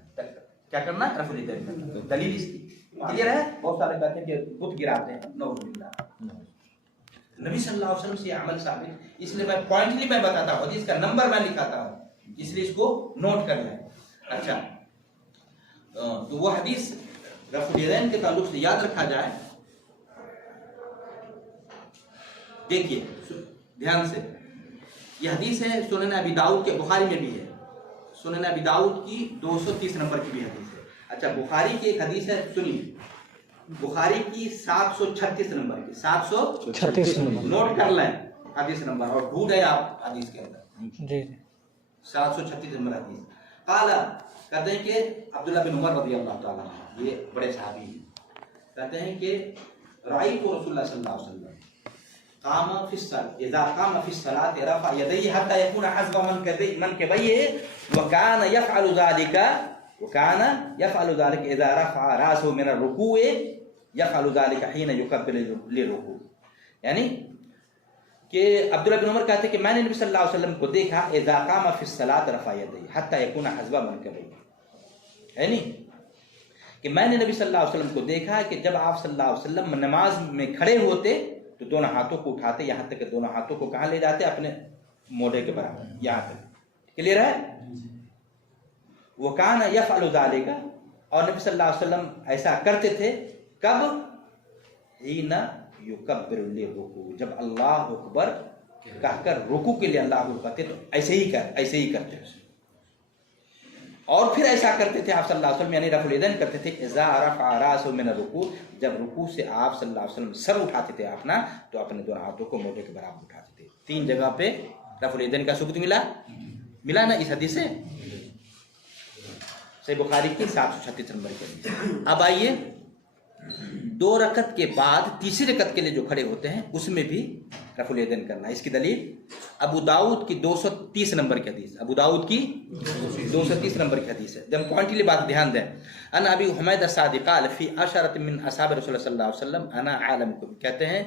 क्या करना? रफुल यदैन करना। दलील इसकी क्लियर है? बहुत सारे कहते हैं कि बुत गिराते हैं, नबी सल्लल्लाहु अलैहि वसल्लम से अमल साबित, इसलिए मैं पॉइंटली मैं बताता हूँ, इसका नंबर मैं लिखाता हूँ, इसलिए इसको नोट कर लें। अच्छा, तो वो हदीस रफुल यदैन के ताल्लुक से याद रखा जाए। देखिए ध्यान से, यह हदीस है सुनन अबी दाऊद के, बुखारी में भी है, सुनन अबी दाऊद की 230 नंबर की भी हदीस है। अच्छा, बुखारी की एक हदीस है, सुनिए, बुखारी की 736 नंबर की, 736 नंबर नोट कर लें हदीस नंबर और ढूंढे आप हदीस के अंदर। जी 736 नंबर हदीस। काला कहते हैं कि अब्दुल्लाह बिन उमर रज़ी अल्लाह ताला, ये बड़े सहाबी हैं, कहते हैं कि राइतु रसूलुल्लाह सल्लल्लाहु अलैहि वसल्लम कामा फिस्सल इज़ा कामा फिस्सलात रफ़ा यदैहि हत्ता यकून हज़्व मनकबैहि व कान यफ़अलु ज़ालिका इज़ा रफ़अ रासहु मिन अर्रुकूइ यफ़अलु ज़ालिकाहीन युकब्बिरु लिर्रुकू। यानी कि अब्दुल्लाह बिन उमर कहते हैं कि मैंने नबी सल्लल्लाहु अलैहि वसल्लम को देखा, इज़ा कामा फिस्सलात रफ़ा यदैहि हत्ता यकून हज़्व मनकबैहि, यानी कि मैंने नबी सल्लल्लाहु अलैहि वसल्लम को देखा कि जब आप सल्लल्लाहु अलैहि वसल्लम नमाज में खड़े होते तो दोनों हाथों को उठाते, यहाँ तक कि दोनों हाथों को कहाँ ले जाते? अपने मोढे के बराबर, यहाँ तक। क्लियर है? वो कान यफ़अलु ज़ालिका, और नबी सल्लल्लाहु अलैहि वसल्लम ऐसा करते थे, कब? हीना युकब्बिरु लिर्रुकू, जब अल्लाह अकबर कहकर रुकू के लिए अल्लाह अकबर कहते तो ऐसे ही करते। और फिर ऐसा करते थे आप सल्लल्लाहु अलैहि वसल्लम, यानी रफ़ुल यदैन करते थे, इज़ा रफ़अ रासहु मिन रुकू, जब रुकू से आप सल्लल्लाहु अलैहि वसल्लम सर उठाते थे अपना, तो अपने दोनों हाथों को मोढे के बराबर उठाते थे। 3 जगह पे रफ़ुल यदैन का सुबूत मिला ना इस हदीस से, सही बुखारी की 736 नंबर की हदीस। अब आइए 2 रकत के बाद तीसरी रकत के लिए जो खड़े होते हैं उसमें भी रफ़ुल यदैन करना। इसकी दलील अबू दाऊद की 230 नंबर की हदीस, अबू दाऊद की 230 नंबर की हदीस है। जब पॉइंटली बात ध्यान दें, अन अबी हुमैद अस्सादी क़ाल फ़ी अशरत मिन असहाब रसूलुल्लाह सल्लल्लाहु अलैहि वसल्लम अना आलमुकुम, कहते हैं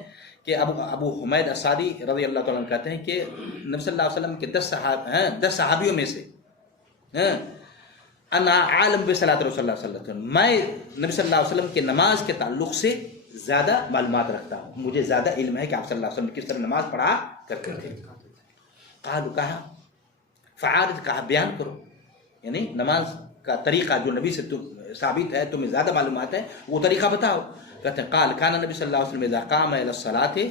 कि अबू हुमैद अस्सादी रज़ी अल्लाह तआला कहते हैं कि नबी सल्लल्लाहु अलैहि वसल्लम के 10 सहाबियों में से अना आलम बिसलात रसूलुल्लाह सल्लल्लाहु अलैहि वसल्लम, मैं नबी सल्लल्लाहु अलैहि वसल्लम के नमाज के ताल्लुक से ज़्यादा मालूमात रखता हूँ, मुझे ज़्यादा इल्म है कि आप सल्लल्लाहु अलैहि वसल्लम किस तरह नमाज पढ़ा करते थे। कहा फ़आरिद, कहा बयान करो, यानी नमाज का तरीक़ा जो नबी से तुम साबित है, तुम्हें ज़्यादा मालूमात है, वो तरीक़ा बताओ। कहते हैं क़ाल काना नबी सल्लल्लाहु अलैहि वसल्लम इज़ा क़ाम इला सलाति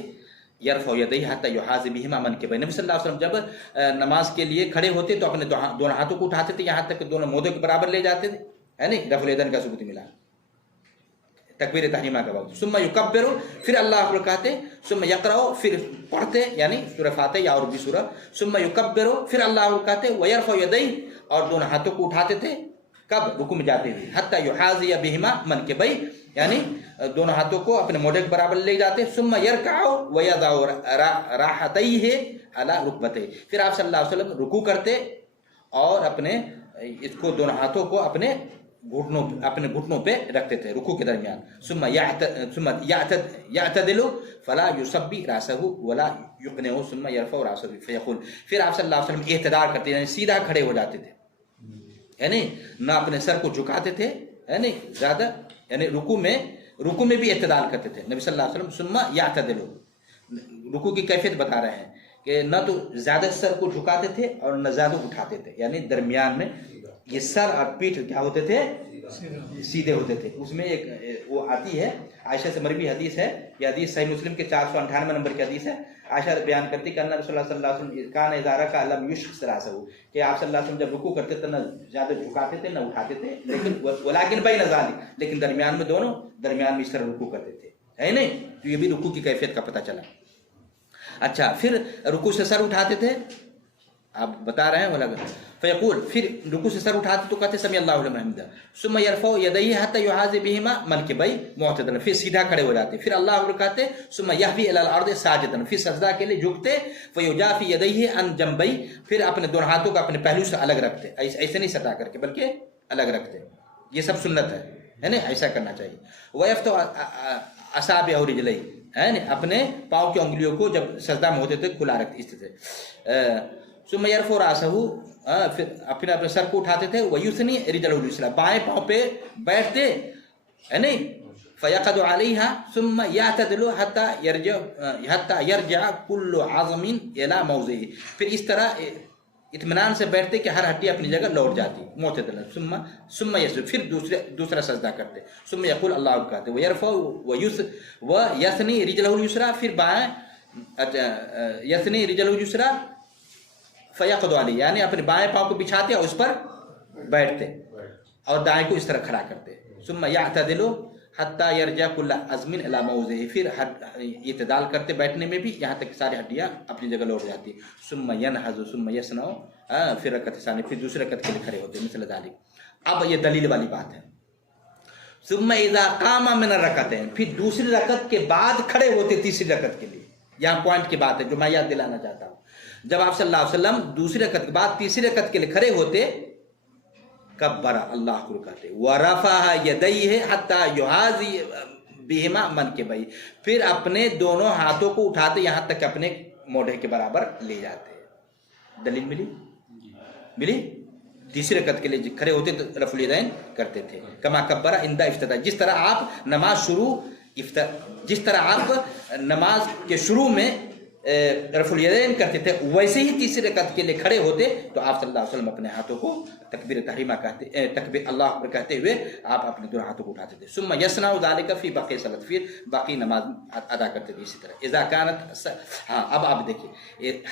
यरफ़अु यदैहि हत्ता युहाज़ि बिहिमा मनकिबैहि, नबी सल्लल्लाहु अलैहि वसल्लम जब नमाज के लिए खड़े होते तो अपने दोनों हाथों को उठाते थे, यहाँ तक कि दोनों मोढे के बराबर ले जाते थे, है नहीं, रफ़ुल यदैन का सबूत मिला तकबीर तहरीमा का वक्त। सुम्मा युकब्बिरु, फिर अल्लाह अकबर कहते, सुम्मा यक़रअु, फिर पढ़ते, यानी सूरह फातिहा या और भी सूरह, सुम्मा युकब्बिरु, फिर अल्लाह अकबर कहते, व यरफ़अु यदैहि, और दोनों हाथों को उठाते थे, कब? रुकू में जाते हुए। हत्ता युहाज़िया बिहिमा मनकिबै, यानी दोनों हाथों को अपने मोढे के बराबर ले जाते। सुम्मा यरकाउ व यदाउ राहतैहि अला रुकबतैहि, फिर आप सल्लल्लाहु अलैहि वसल्लम रुकू करते और अपने इसको दोनों हाथों को अपने घुटनों पे रखते थे रुकू के दरमियान। सुम्मा यअतदिलु फला युसब्बी रासहु वला युक़निउ सुम्मा यरफ़उ रासहु फ़यक़ूल, फिर आप सल्लल्लाहु अलैहि वसल्लम इत्तिदाल करते यानी सीधा खड़े हो जाते थे, यानी ना अपने सर को झुकाते थे, यानी ज़्यादा, यानी रुकू में भी इत्तिदाल करते थे नबी सल्लल्लाहु अलैहि वसल्लम। सुम्मा यअतदिलु, रुकू की कैफियत बता रहे हैं कि न तो ज़्यादा सर को झुकाते थे और न ज़्यादा उठाते थे, यानी दरमियान में ये सर और पीठ क्या होते थे? सीधे होते थे। उसमें एक वो आती है, आयशा से मरवी हदीस है, यह हदीस सही मुस्लिम के 498 नंबर की हदीस है। आयशा बयान करती कि अन्ना रसूलुल्लाह सल्लल्लाहु अलैहि वसल्लम कान इज़ारा का लम युश्क रासहु, कि आप सल्लल्लाहु अलैहि वसल्लम जब रुकू करते थे न ज़्यादा झुकाते थे न उठाते थे, लेकिन वलाकिन बैन ज़ालिक, लेकिन दरमियान में दोनों दरमियान में इस तरह रुकू करते थे, है नहीं? तो ये भी रुकू की कैफियत का पता चला। अच्छा, फिर रुकू से सर उठाते थे, आप बता रहे हैं वाला फ़यक़ूल, फिर रुकू से सर उठाते तो कहते समी अल्लाहु लिमन हमिदा। सुम्मा यरफ़उ यदैहि हत्ता युहाज़ि बिहिमा मनकिबै मुअतदलन, फिर सीधा खड़े हो जाते, फिर अल्लाहु अकबर कहते। सुम्मा यहवी इलल अर्द साजिदन, फिर सजदा के लिए झुकते। फ़युजाफ़ी यदैहि अन जंबै, फिर अपने दोनों हाथों को अपने पहलू से अलग रखते, ऐसे नहीं सटा करके बल्कि अलग रखते। ये सब सुन्नत है ना, ऐसा करना चाहिए। वयफ़्तु असाबि और रिजलैहि, है ना, अपने पाँव की उंगलियों को जब सजदा में होते थे खुला रखते इस तरह से। सुम्मा यरफ़उ रासहु, फिर अपने सर को उठाते थे। वयुसनी रिजलहुल युसरा, बाएं पाँव पे बैठते, है नहीं? फ़यक़अदु अलैहा सुम्मा यअतदिलु हत्ता यरजा कुल्लु आज़मिन इला मौज़िही, फिर इस तरह इत्मीनान से बैठते कि हर हड्डी अपनी जगह लौट जाती। मुअतदिलन सुम्मा यसजुद, फिर दूसरा सजदा करते। सुम्मा यक़ूल अल्लाहु कहते। वयरफ़उ वयसनी रिजलहुल युसरा, फिर बाएं यसनी रिजलहुल युसरा फ़यक़अदु अलैहि, यानी अपने बाएं पाँव को बिछाते और उस पर बैठते और दाएं को इस तरह खड़ा करते। सुम्मा यअतदिलु हत्ता यरजा कुल्लु अज़मिन इला मौज़िही, फिर इत्तिदाल करते बैठने में भी, यहाँ तक सारी हड्डियाँ अपनी जगह लौट जाती। सुम्मा यनहज़ु सुम्मा यसनउ, फिर रकअत सानी, फिर दूसरे रकअत के लिए खड़े होते मिसल ज़ालिक। अब ये दलील वाली बात है। सुम्मा इज़ा क़ाम मिन रकअतैन, फिर दूसरी रकअत के बाद खड़े होते तीसरी रकअत के लिए। यहाँ पॉइंट की बात है जो मैं याद दिलाना चाहता हूँ। जब आप सल्लल्लाहु अलैहि वसल्लम दूसरी रकअत के बाद तीसरी रकअत के लिए खड़े होते, कब्बरा, अल्लाह को कहते, व रफ़अ यदैहि हत्ता युहाज़ि बिहिमा मनकिबै, फिर अपने दोनों हाथों को उठाते यहाँ तक अपने मोढे के बराबर ले जाते। दलील मिली? तीसरी रकअत के लिए खड़े होते तो रफ़ुल यदैन करते थे। कमा कब्बरा इंदा इफ्तिताह, जिस तरह आप नमाज के शुरू में रफ़ुल यदैन करते थे, वैसे ही तीसरी रकअत के लिए खड़े होते तो आप सल्लल्लाहु अलैहि वसल्लम अपने हाथों को तकबीर तहरीमा कहते, तकबीर अल्लाह अकबर कहते हुए आप अपने दोनों हाथों को उठाते थे। सुम्मा यसनाउ ज़ालिका फ़ी बाक़ी सलात, फिर बाकी नमाज अदा करते थे इसी तरह। इज़ा कानत, हाँ अब आप देखिए,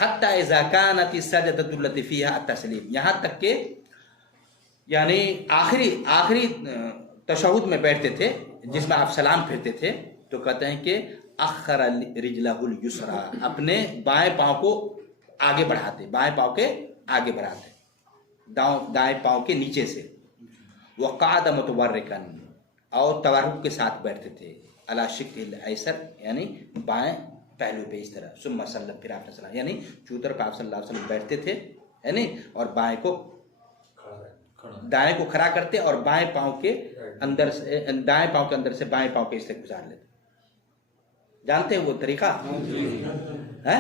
हत्ता इज़ा कानत सजदतु लती फ़ीहा अत-तस्लीम, यहाँ तक के यानी आखिरी तशहुद में बैठते थे जिसमें आप सलाम फिरते थे, तो कहते हैं कि अखर रिजलहुल युसरा, अपने बाएं पाँव को आगे बढ़ाते, बाएं पाँव के आगे बढ़ाते, दाएं पाँव के नीचे से। वक़ाद मुतवर्रिकन, और तवारुक के साथ बैठते थे। अला शिक्ल ऐसर, यानी बाएं पहलू पे इस तरह। सुम्मा सल्लम, फिर आपने सलाम, यानी चूतर पर आप सल्लल्लाहु अलैहि वसल्लम बैठते थे, यानी, और दाएं को खड़ा करते और बाएं पाँव के अंदर से, दाएं पाँव के अंदर से बाएं पाँव के इससे गुजार लेते। जानते हैं वो तरीका है?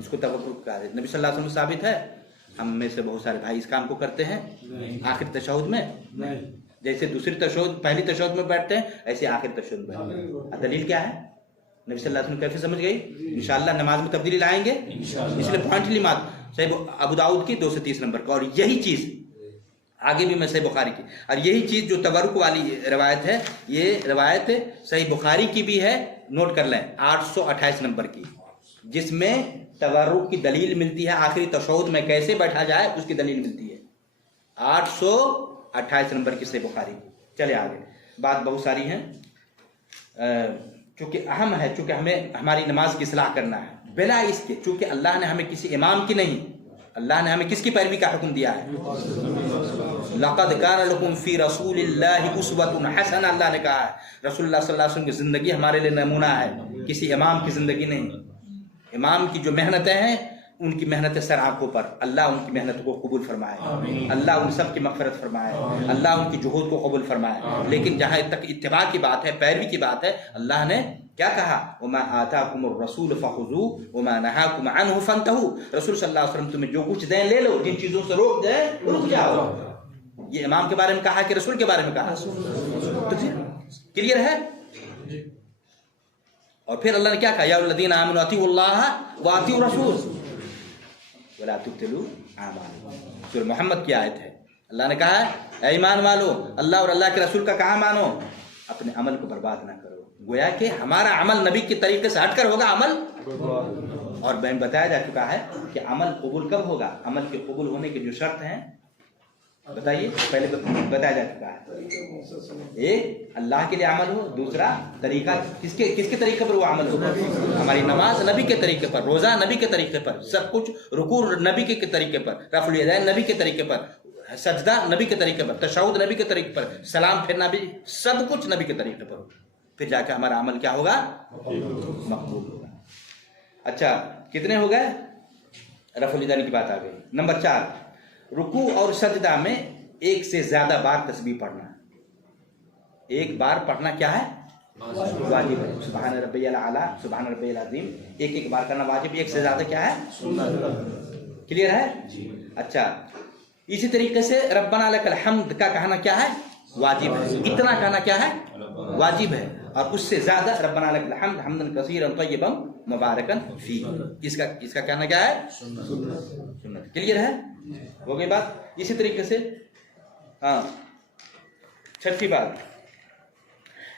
इसको तवक्कुल कहा है। नबी सल्लल्लाहु अलैहि वसल्लम साबित है, हम में से बहुत सारे भाई इस काम को करते हैं। आखिर तशहुद में जैसे दूसरी तशहुद पहली तशहुद में बैठते हैं, ऐसे आखिर तशहुद में बैठते हैं। दलील क्या है? नबी सल्लल्लाहु अलैहि वसल्लम कैसे समझ गई? इंशाअल्लाह नमाज में तब्दीली लाएंगे, इसलिए पॉइंट लिमात सही अबू दाऊद की 230 नंबर का। और यही चीज़ आगे भी मैं सही बुखारी की, और यही चीज़ जो तबरुक वाली रवायत है, ये रवायत सही बुखारी की भी है, नोट कर लें, 828 नंबर की, जिसमें तबरुक की दलील मिलती है। आखिरी तशहुद में कैसे बैठा जाए उसकी दलील मिलती है, 828 नंबर की सही बुखारी की। चले आगे, बात बहुत सारी है, चूँकि अहम है, चूँकि हमें हमारी नमाज की इस्लाह करना है बिला इसके, चूँकि अल्लाह ने हमें किसी इमाम की नहीं, अल्लाह ने हमें किसकी पैरवी का हुक्म दिया है? लक़द कान लकुम फ़ी रसूलिल्लाहि उस्वतुन हसना, अल्लाह ने कहा है रसूलुल्लाह सल्लल्लाहु अलैहि वसल्लम की ज़िंदगी हमारे लिए नमूना है, किसी इमाम की ज़िंदगी नहीं। इमाम की जो मेहनतें हैं उनकी मेहनत सर आंखों पर, अल्लाह उनकी मेहनत को कबूल फरमाए, अल्लाह उन सब की मग़फ़िरत फरमाए, अल्लाह उनकी जुहूद को कबूल फरमाए। लेकिन जहाँ तक इत्तिबा की बात है, पैरवी की बात है, अल्लाह ने क्या कहा, वमा आताकुमुर रसूल फखुज़ू वमा नहाकुम अन्हु फंतहू। रसूल सल्लल्लाहु अलैहि वसल्लम तुम्हें जो कुछ दें ले लो, जिन चीज़ों से रोक दें रुक जाओ। ये इमाम के बारे में कहा कि रसूल के बारे में कहा? तो क्लियर है। और फिर अल्लाह ने क्या कहा, या अल्लज़ीना आमनू अतीउल्लाह व अतीउर रसूल वला तुब्तिलू आमालकुम। सूरह मोहम्मद की आयत है। अल्लाह ने कहा है, ऐ ईमान वालो, अल्लाह और अल्लाह के रसूल का कहा मानो, अपने अमल को बर्बाद ना करो। गोया कि हमारा अमल नबी के तरीके से हटकर होगा अमल। और मैं बताया जा चुका है कि अमल कबूल कब होगा, अमल के कबूल होने के जो शर्त हैं बताइए, पहले बताया जा चुका है। एक अल्लाह के लिए अमल हो, दूसरा तरीका किसके तरीके पर वो अमल होगा, हमारी नमाज नबी के तरीके पर, रोजा नबी के तरीके पर, सब कुछ रुकू नबी के तरीके पर, रफ़ुल यदैन नबी के तरीके पर, सजदा नबी के तरीके पर, तशहुद नबी के तरीके पर, सलाम फिरना भी सब कुछ नबी के तरीके पर, फिर जाके हमारा अमल क्या होगा, मकबूल होगा। अच्छा, कितने हो गए? रफ़ुल यदैन की बात आ गई। नंबर 4, रुकू और सजदा में एक से ज्यादा बार तस्बीह पढ़ना। एक बार पढ़ना क्या है, वाजिब है। सुभान रब्बियल आला, सुभान रब्बियल अज़ीम, एक बार करना वाजिब, एक से ज्यादा क्या है, क्लियर है। अच्छा, इसी तरीके से रब्बना लकल हम्द का कहना क्या है, वाजिब है। इतना कहना क्या है, वाजिब है। और उससे ज्यादा रब्बना लकल हम्द हम्दन कसीरन तय्यबन मुबारकन फी, इसका कहना क्या है, सुन्नत। क्लियर है, हो गई बात। इसी तरीके से हाँ, छठी बात,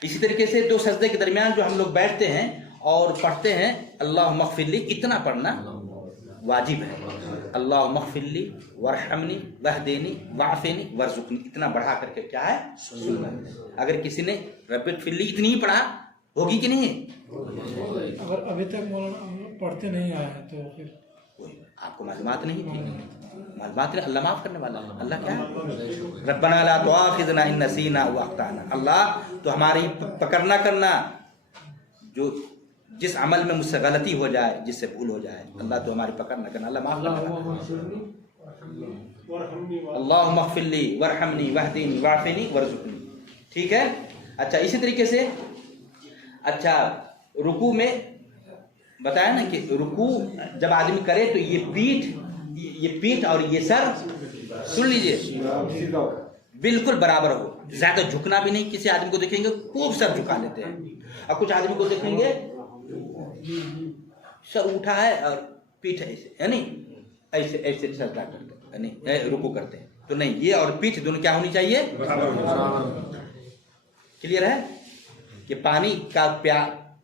इसी तरीके से दो सजदे के दरमियान जो हम लोग बैठते हैं और पढ़ते हैं अल्लाह मग़फ़िरली, इतना पढ़ना वाजिब है। अल्लाह मग़फ़िरली वरहमनी वहदेनी वाफ़िनी वर्ज़ुक़नी, इतना बढ़ा करके क्या है, सुन्नत। अगर किसी ने रब्बिग़फ़िरली इतनी ही पढ़ा, होगी कि नहीं? अगर अभी तक मौलाना पढ़ते नहीं आया है तो फिर आपको मालूमात नहीं थी, मालूमात नहीं, अल्लाह माफ़ करने वाला है। अल्लाह क्या है, रब्बना ला तुआखिज़ना इन नसीना व अख़्ताना, अल्लाह तो हमारी पकड़ना करना, जो जिस अमल में मुझसे गलती हो जाए, जिससे भूल हो जाए, अल्लाह तो हमारी पकड़ना करना, अल्लाह माफ़ करने वाला है। अल्लाह मग़फ़िरली वरहमनी वहदीनी वाफ़िनी वर्ज़ुक़नी, ठीक है। अच्छा, इसी तरीके से अच्छा, रुकू में बताया ना कि रुकू जब आदमी करे तो ये पीठ और ये सर, सुन लीजिए, बिल्कुल बराबर हो, ज्यादा झुकना भी नहीं। किसी आदमी को देखेंगे खूब सर झुका लेते हैं, और कुछ आदमी को देखेंगे सर उठा है और पीठ ऐसे, है नहीं, ऐसे ऐसे सजदा करते हैं, नहीं रुकू करते हैं, तो नहीं, ये और पीठ दोनों क्या होनी चाहिए, क्लियर है। कि पानी का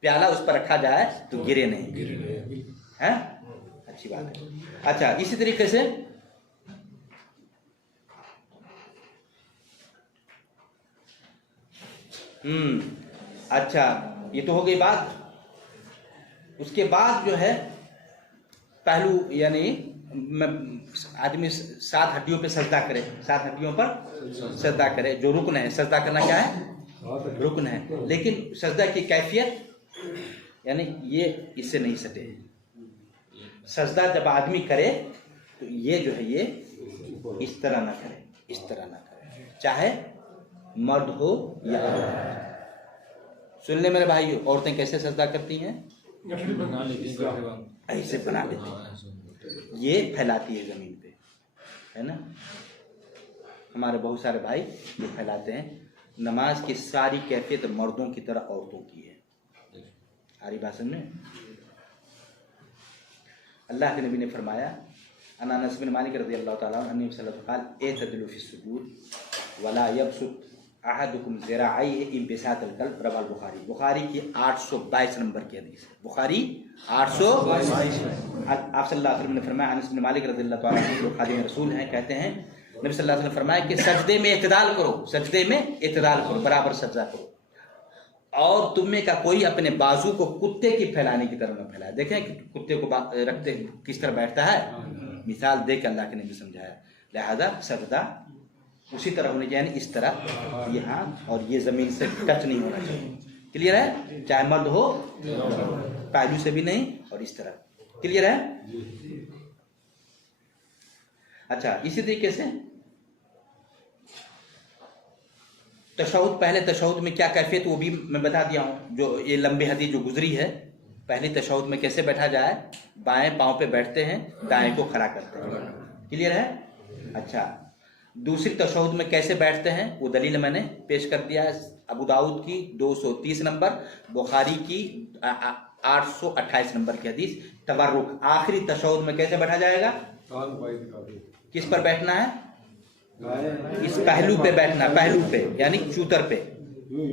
प्याला उस पर रखा जाए तो गिरे नहीं, है, अच्छी बात है। अच्छा, इसी तरीके से अच्छा, ये तो हो गई बात। उसके बाद जो है पहलू, यानी आदमी 7 हड्डियों पे सजदा करे, 7 हड्डियों पर सजदा करे, जो रुकन है, सजदा करना क्या है, रुकन है। लेकिन सजदा की कैफियत यानी ये इससे नहीं सटे हैं। सजदा जब आदमी करे तो ये जो है, ये इस तरह ना करे, इस तरह ना करे, चाहे मर्द हो या औरत। सुन ले मेरे भाइयों, औरतें कैसे सजदा करती हैं, ऐसे बना लेती हैं, ये फैलाती है जमीन पे, है ना। हमारे बहुत सारे भाई ये फैलाते हैं। नमाज की सारी कैफियत मर्दों की तरह औरतों की है। सारी बात समझे। अल्लाह के नबी ने फरमाया, अनस बिन मालिक रज़ी अल्लाह तआला अन्हु क़ाल एतदिलु फ़ी सुजूद वला यबसुत अहदुकुम ज़िराअैहि इंबिसातल क़ल्ब, रवाहुल बुखारी। बुखारी की 822 नंबर की हदीस है, बुखारी 822। आप सल्लल्लाहु अलैहि वसल्लम ने फरमाया, अनस बिन मालिक रज़ी अल्लाह तआला अन्हु जो खादिम रसूल हैं, कहते हैं नबी सल्लल्लाहु अलैहि वसल्लम फरमाया कि सजदे में इत्तिदाल करो, सजदे में इत्तिदाल करो, बराबर सजदा करो, और तुम में का कोई अपने बाजू को कुत्ते की फैलाने की तरह न फैलाए। देखें कि कुत्ते को रखते किस तरह बैठता है, मिसाल दे के अल्लाह के नबी समझाया। लिहाजा सजदा उसी तरह होने चाहिए, यानी इस तरह ये हाथ और ये ज़मीन से टच नहीं होना चाहिए। क्लियर है? चाहे मर्द हो, पहलू से भी नहीं, और इस तरह। क्लियर है? अच्छा, इसी तरीके से तशहुद, पहले तशहुद में क्या कैफियत वो भी मैं बता दिया हूँ, जो ये लंबी हदीस जो गुजरी है। पहले तशहुद में कैसे बैठा जाए, बाएं पाँव पे बैठते हैं, दाएं को खड़ा करते हैं। क्लियर है? अच्छा, दूसरी तशहुद में कैसे बैठते हैं वो दलील मैंने पेश कर दिया है। अबू दाऊद की 230 नंबर, बुखारी की 828 नंबर की हदीस। तवर्रुक, आखिरी तशहुद में कैसे बैठा जाएगा, किस पर बैठना है, इस पहलू पे बैठना, पहलू पे यानी चूतर पे।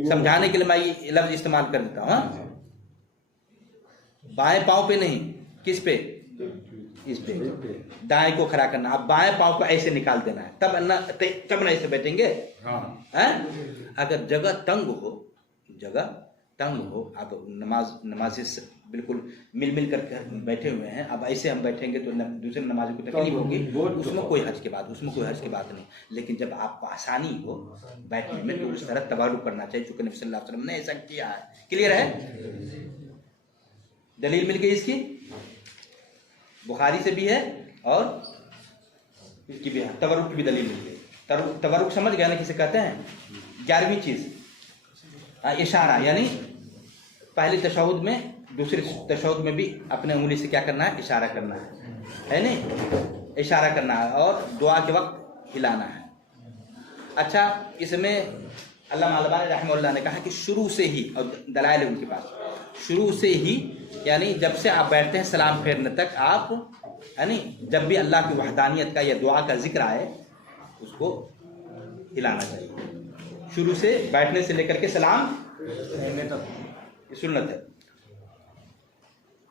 समझाने के लिए मैं ये लफ्ज इस्तेमाल कर देता हूँ, बाएं पांव पे नहीं, किस पे, इस पे, दाएं को खड़ा करना। अब बाएं पांव को ऐसे निकाल देना है, तब ना ऐसे बैठेंगे। हैं? अगर जगह तंग हो, अब नमाजी से बिल्कुल मिल कर बैठे हुए हैं, अब ऐसे हम बैठेंगे तो दूसरे नमाजी को तकलीफ होगी, उसमें कोई हर्ज की बात नहीं। लेकिन जब आपको आसानी हो बैठने में तो उस तरह तवारुक करना चाहिए, चूंकि नबी सल्लल्लाहु अलैहि वसल्लम ने ऐसा किया है। क्लियर है? दलील मिल गई इसकी, बुखारी से भी है और इसकी भी है, तवरुक की भी दलील मिल गई। तवरुक समझ गया ना किसे कहते हैं? 11वीं चीज, इशारा, यानी पहले तशहुद में, दूसरे तशहुद में भी अपने उंगली से क्या करना है, इशारा करना है नहीं, इशारा करना है, और दुआ के वक्त हिलाना है। अच्छा, इसमें अल्लामा अलबानी रहमतुल्लाह ने कहा कि शुरू से ही, और दलाइल उनके पास, शुरू से ही यानी जब से आप बैठते हैं सलाम फेरने तक, आप यानी जब भी अल्लाह की वहदानियत का या दुआ का जिक्र आए उसको हिलाना चाहिए, शुरू से बैठने से लेकर के सलाम फेरने तक, ये सुन्नत है।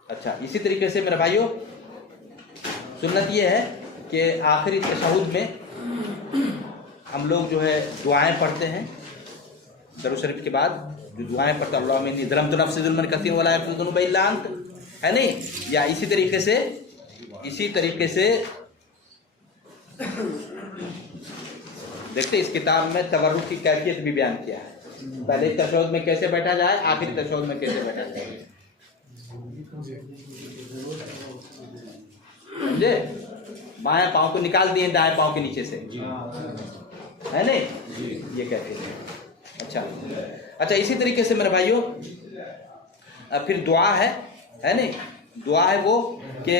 अच्छा, इसी तरीके से मेरे भाइयों सुन्नत ये है कि आखिरी तशहुद में हम लोग जो है दुआएं पढ़ते हैं, दरूद शरीफ के बाद जो दुआएं पढ़ते हैं, अल्लाहुम्मा इन्नी ज़लमतु नफ़्सी ज़ुल्मन कसीरन वला यग़फ़िरु ज़ुनूबा इल्ला अंत, है नहीं? या इसी तरीके से देखते इस किताब में तवर्रुक की कैफियत भी बयान किया है, पहले तशहुद में कैसे बैठा जाए, आखिरी तशहुद में कैसे बैठा जाए। समझे? बाएं पाँव को निकाल दिए दाएं पाँव के नीचे से, है नहीं? ये कैफियत है। अच्छा, इसी तरीके से मेरे भाइयों फिर दुआ है नहीं? दुआ है वो कि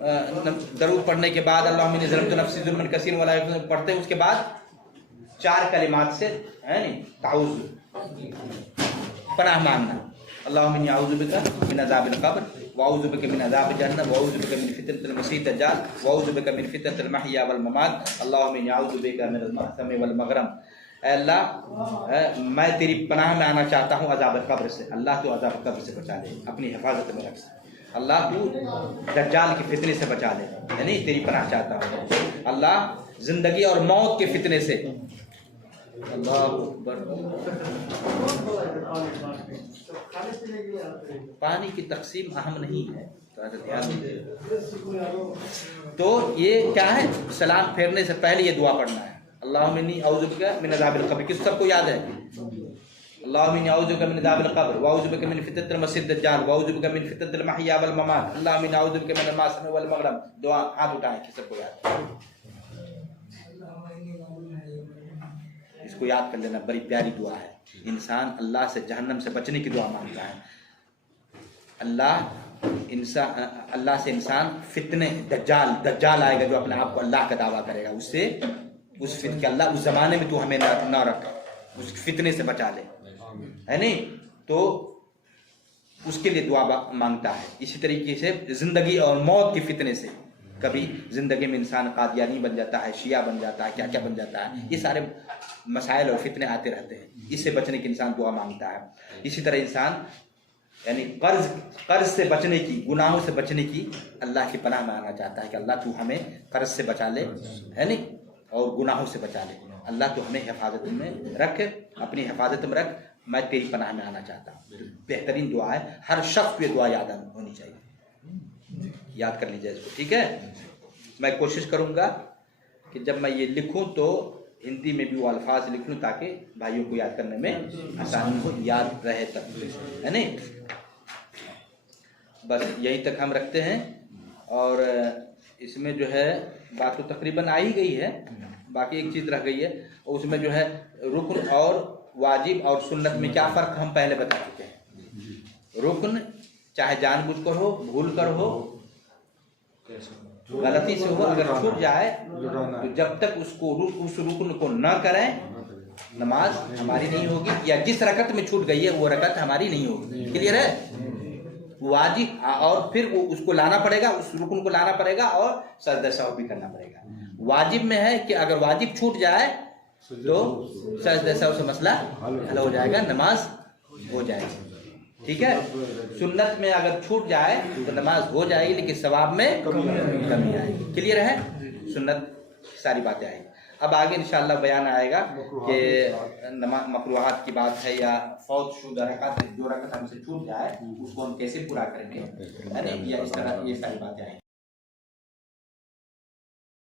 दरूद पढ़ने के बाद अल्लाहुम्मा इन्नी ज़लमतु नफ़्सी ज़ुल्मन कसीरन वला यग़फ़िरु पढ़ते हैं, उसके बाद 4 कलिमात से, है नहीं, ताउज़, पनाह मांगना, अल्लाहुम्मा इन्नी अऊज़ु बिका मिन अज़ाबिल क़ब्र व अऊज़ु बिका मिन अज़ाबिल जहन्नम व अऊज़ु बिका मिन फितनतिल मसीह दज्जाल व अऊज़ु बिका मिन फितनतिल महया वल ममात अल्लाहुम्मा इन्नी अऊज़ु बिका मिनल महसम वल मग़रम। अल्लाह, मैं तेरी पनाह में आना चाहता हूँ अज़ाब कब्र से। अल्लाह तो अज़ाब कब्र से बचा ले, अपनी हिफाजत में रख। अल्लाह तू दज्जाल के फितने से बचा ले, यानी तेरी पनाह चाहता हूँ। अल्लाह जिंदगी और मौत के फितने से। अल्लाह अकबर। पानी की तकसीम अहम नहीं है, तो ध्यान दीजिए। तो ये क्या है, सलाम फेरने से पहले ये दुआ पढ़ना है, अल्लाहुम्मा इन्नी अऊज़ु बिका मिन अज़ाबिल क़ब्र। किस सबको याद है? अल्लाहुम्मा इन्नी अऊज़ु बिका मिन अज़ाबिल क़ब्र व अऊज़ु बिका मिन फितनतिल मसीह दज्जाल व अऊज़ु बिका मिन फितनतिल महया वल ममात अल्लाहुम्मा इन्नी अऊज़ु बिका मिनल महसम वल मग़रम। दुआ हाथ उठाएं, किस सबको याद है? इसको याद कर लेना, बड़ी प्यारी दुआ है। इंसान अल्लाह से जहन्नम से बचने की दुआ मांगता है। अल्लाह से इंसान फितने दज्जाल आएगा जो अपने आप को अल्लाह का दावा करेगा, उससे उस फितने के अल्लाह उस जमाने में तू हमें ना रख, उस फितने से बचा ले, है नहीं? तो उसके लिए दुआ मांगता है। इसी तरीके से जिंदगी और मौत के फितने से, कभी जिंदगी में इंसान कादियानी बन जाता है, शिया बन जाता है, क्या क्या बन जाता है, ये सारे मसाइल और फितने आते रहते हैं। इससे बचने की इंसान दुआ मांगता है। इसी तरह इंसान यानी कर्ज से बचने की, गुनाहों से बचने की अल्लाह की पनाह में आना चाहता है कि अल्लाह तू हमें कर्ज से बचा ले, है नहीं, और गुनाहों से बचा ले। अल्लाह तू हमें हिफाजत में रख, अपनी हिफाजत में रख, मैं तेरी पनाह में आना चाहता हूँ। बेहतरीन दुआ है, हर शख्स को ये दुआ याद होनी चाहिए। याद कर लीजिए इसको, ठीक है? मैं कोशिश करूँगा कि जब मैं ये लिखूँ तो हिंदी में भी वो अल्फाज लिख लूँ ताकि भाइयों को याद करने में आसानी हो, याद रहे तब, है नहीं। बस यहीं तक हम रखते हैं। और इसमें जो है बात तो तकरीबन आ ही गई है, बाकी एक चीज़ रह गई है, उसमें जो है रुकन और वाजिब और सुन्नत में क्या फ़र्क हम पहले बता चुके हैं। रुकन चाहे जानबूझकर हो, भूल कर हो, गलती से हो, अगर छूट जाए तो जब तक उसको उस रुकन को न करें नमाज हमारी नहीं होगी, या जिस रकत में छूट गई है वो रकत हमारी नहीं होगी। क्लियर है? वाजिब और फिर वो उसको लाना पड़ेगा, उस रुकन को लाना पड़ेगा और सजदा सहव भी करना पड़ेगा। वाजिब में है कि अगर वाजिब छूट जाए तो सजदा सहव से मसला हल हो जाएगा, नमाज हो जाएगी। ठीक है? सुन्नत में अगर छूट जाए तो नमाज हो जाएगी लेकिन सवाब में कमी आएगी। क्लियर है? सुन्नत सारी बातें आएगी। अब आगे इंशाअल्लाह बयान आएगा कि मकरूहात की बात है या फौत शुदा रकात, जो रकात हमसे छूट जाए उसको हम कैसे पूरा करेंगे, या इस तरह ये सारी बातें आएंगी।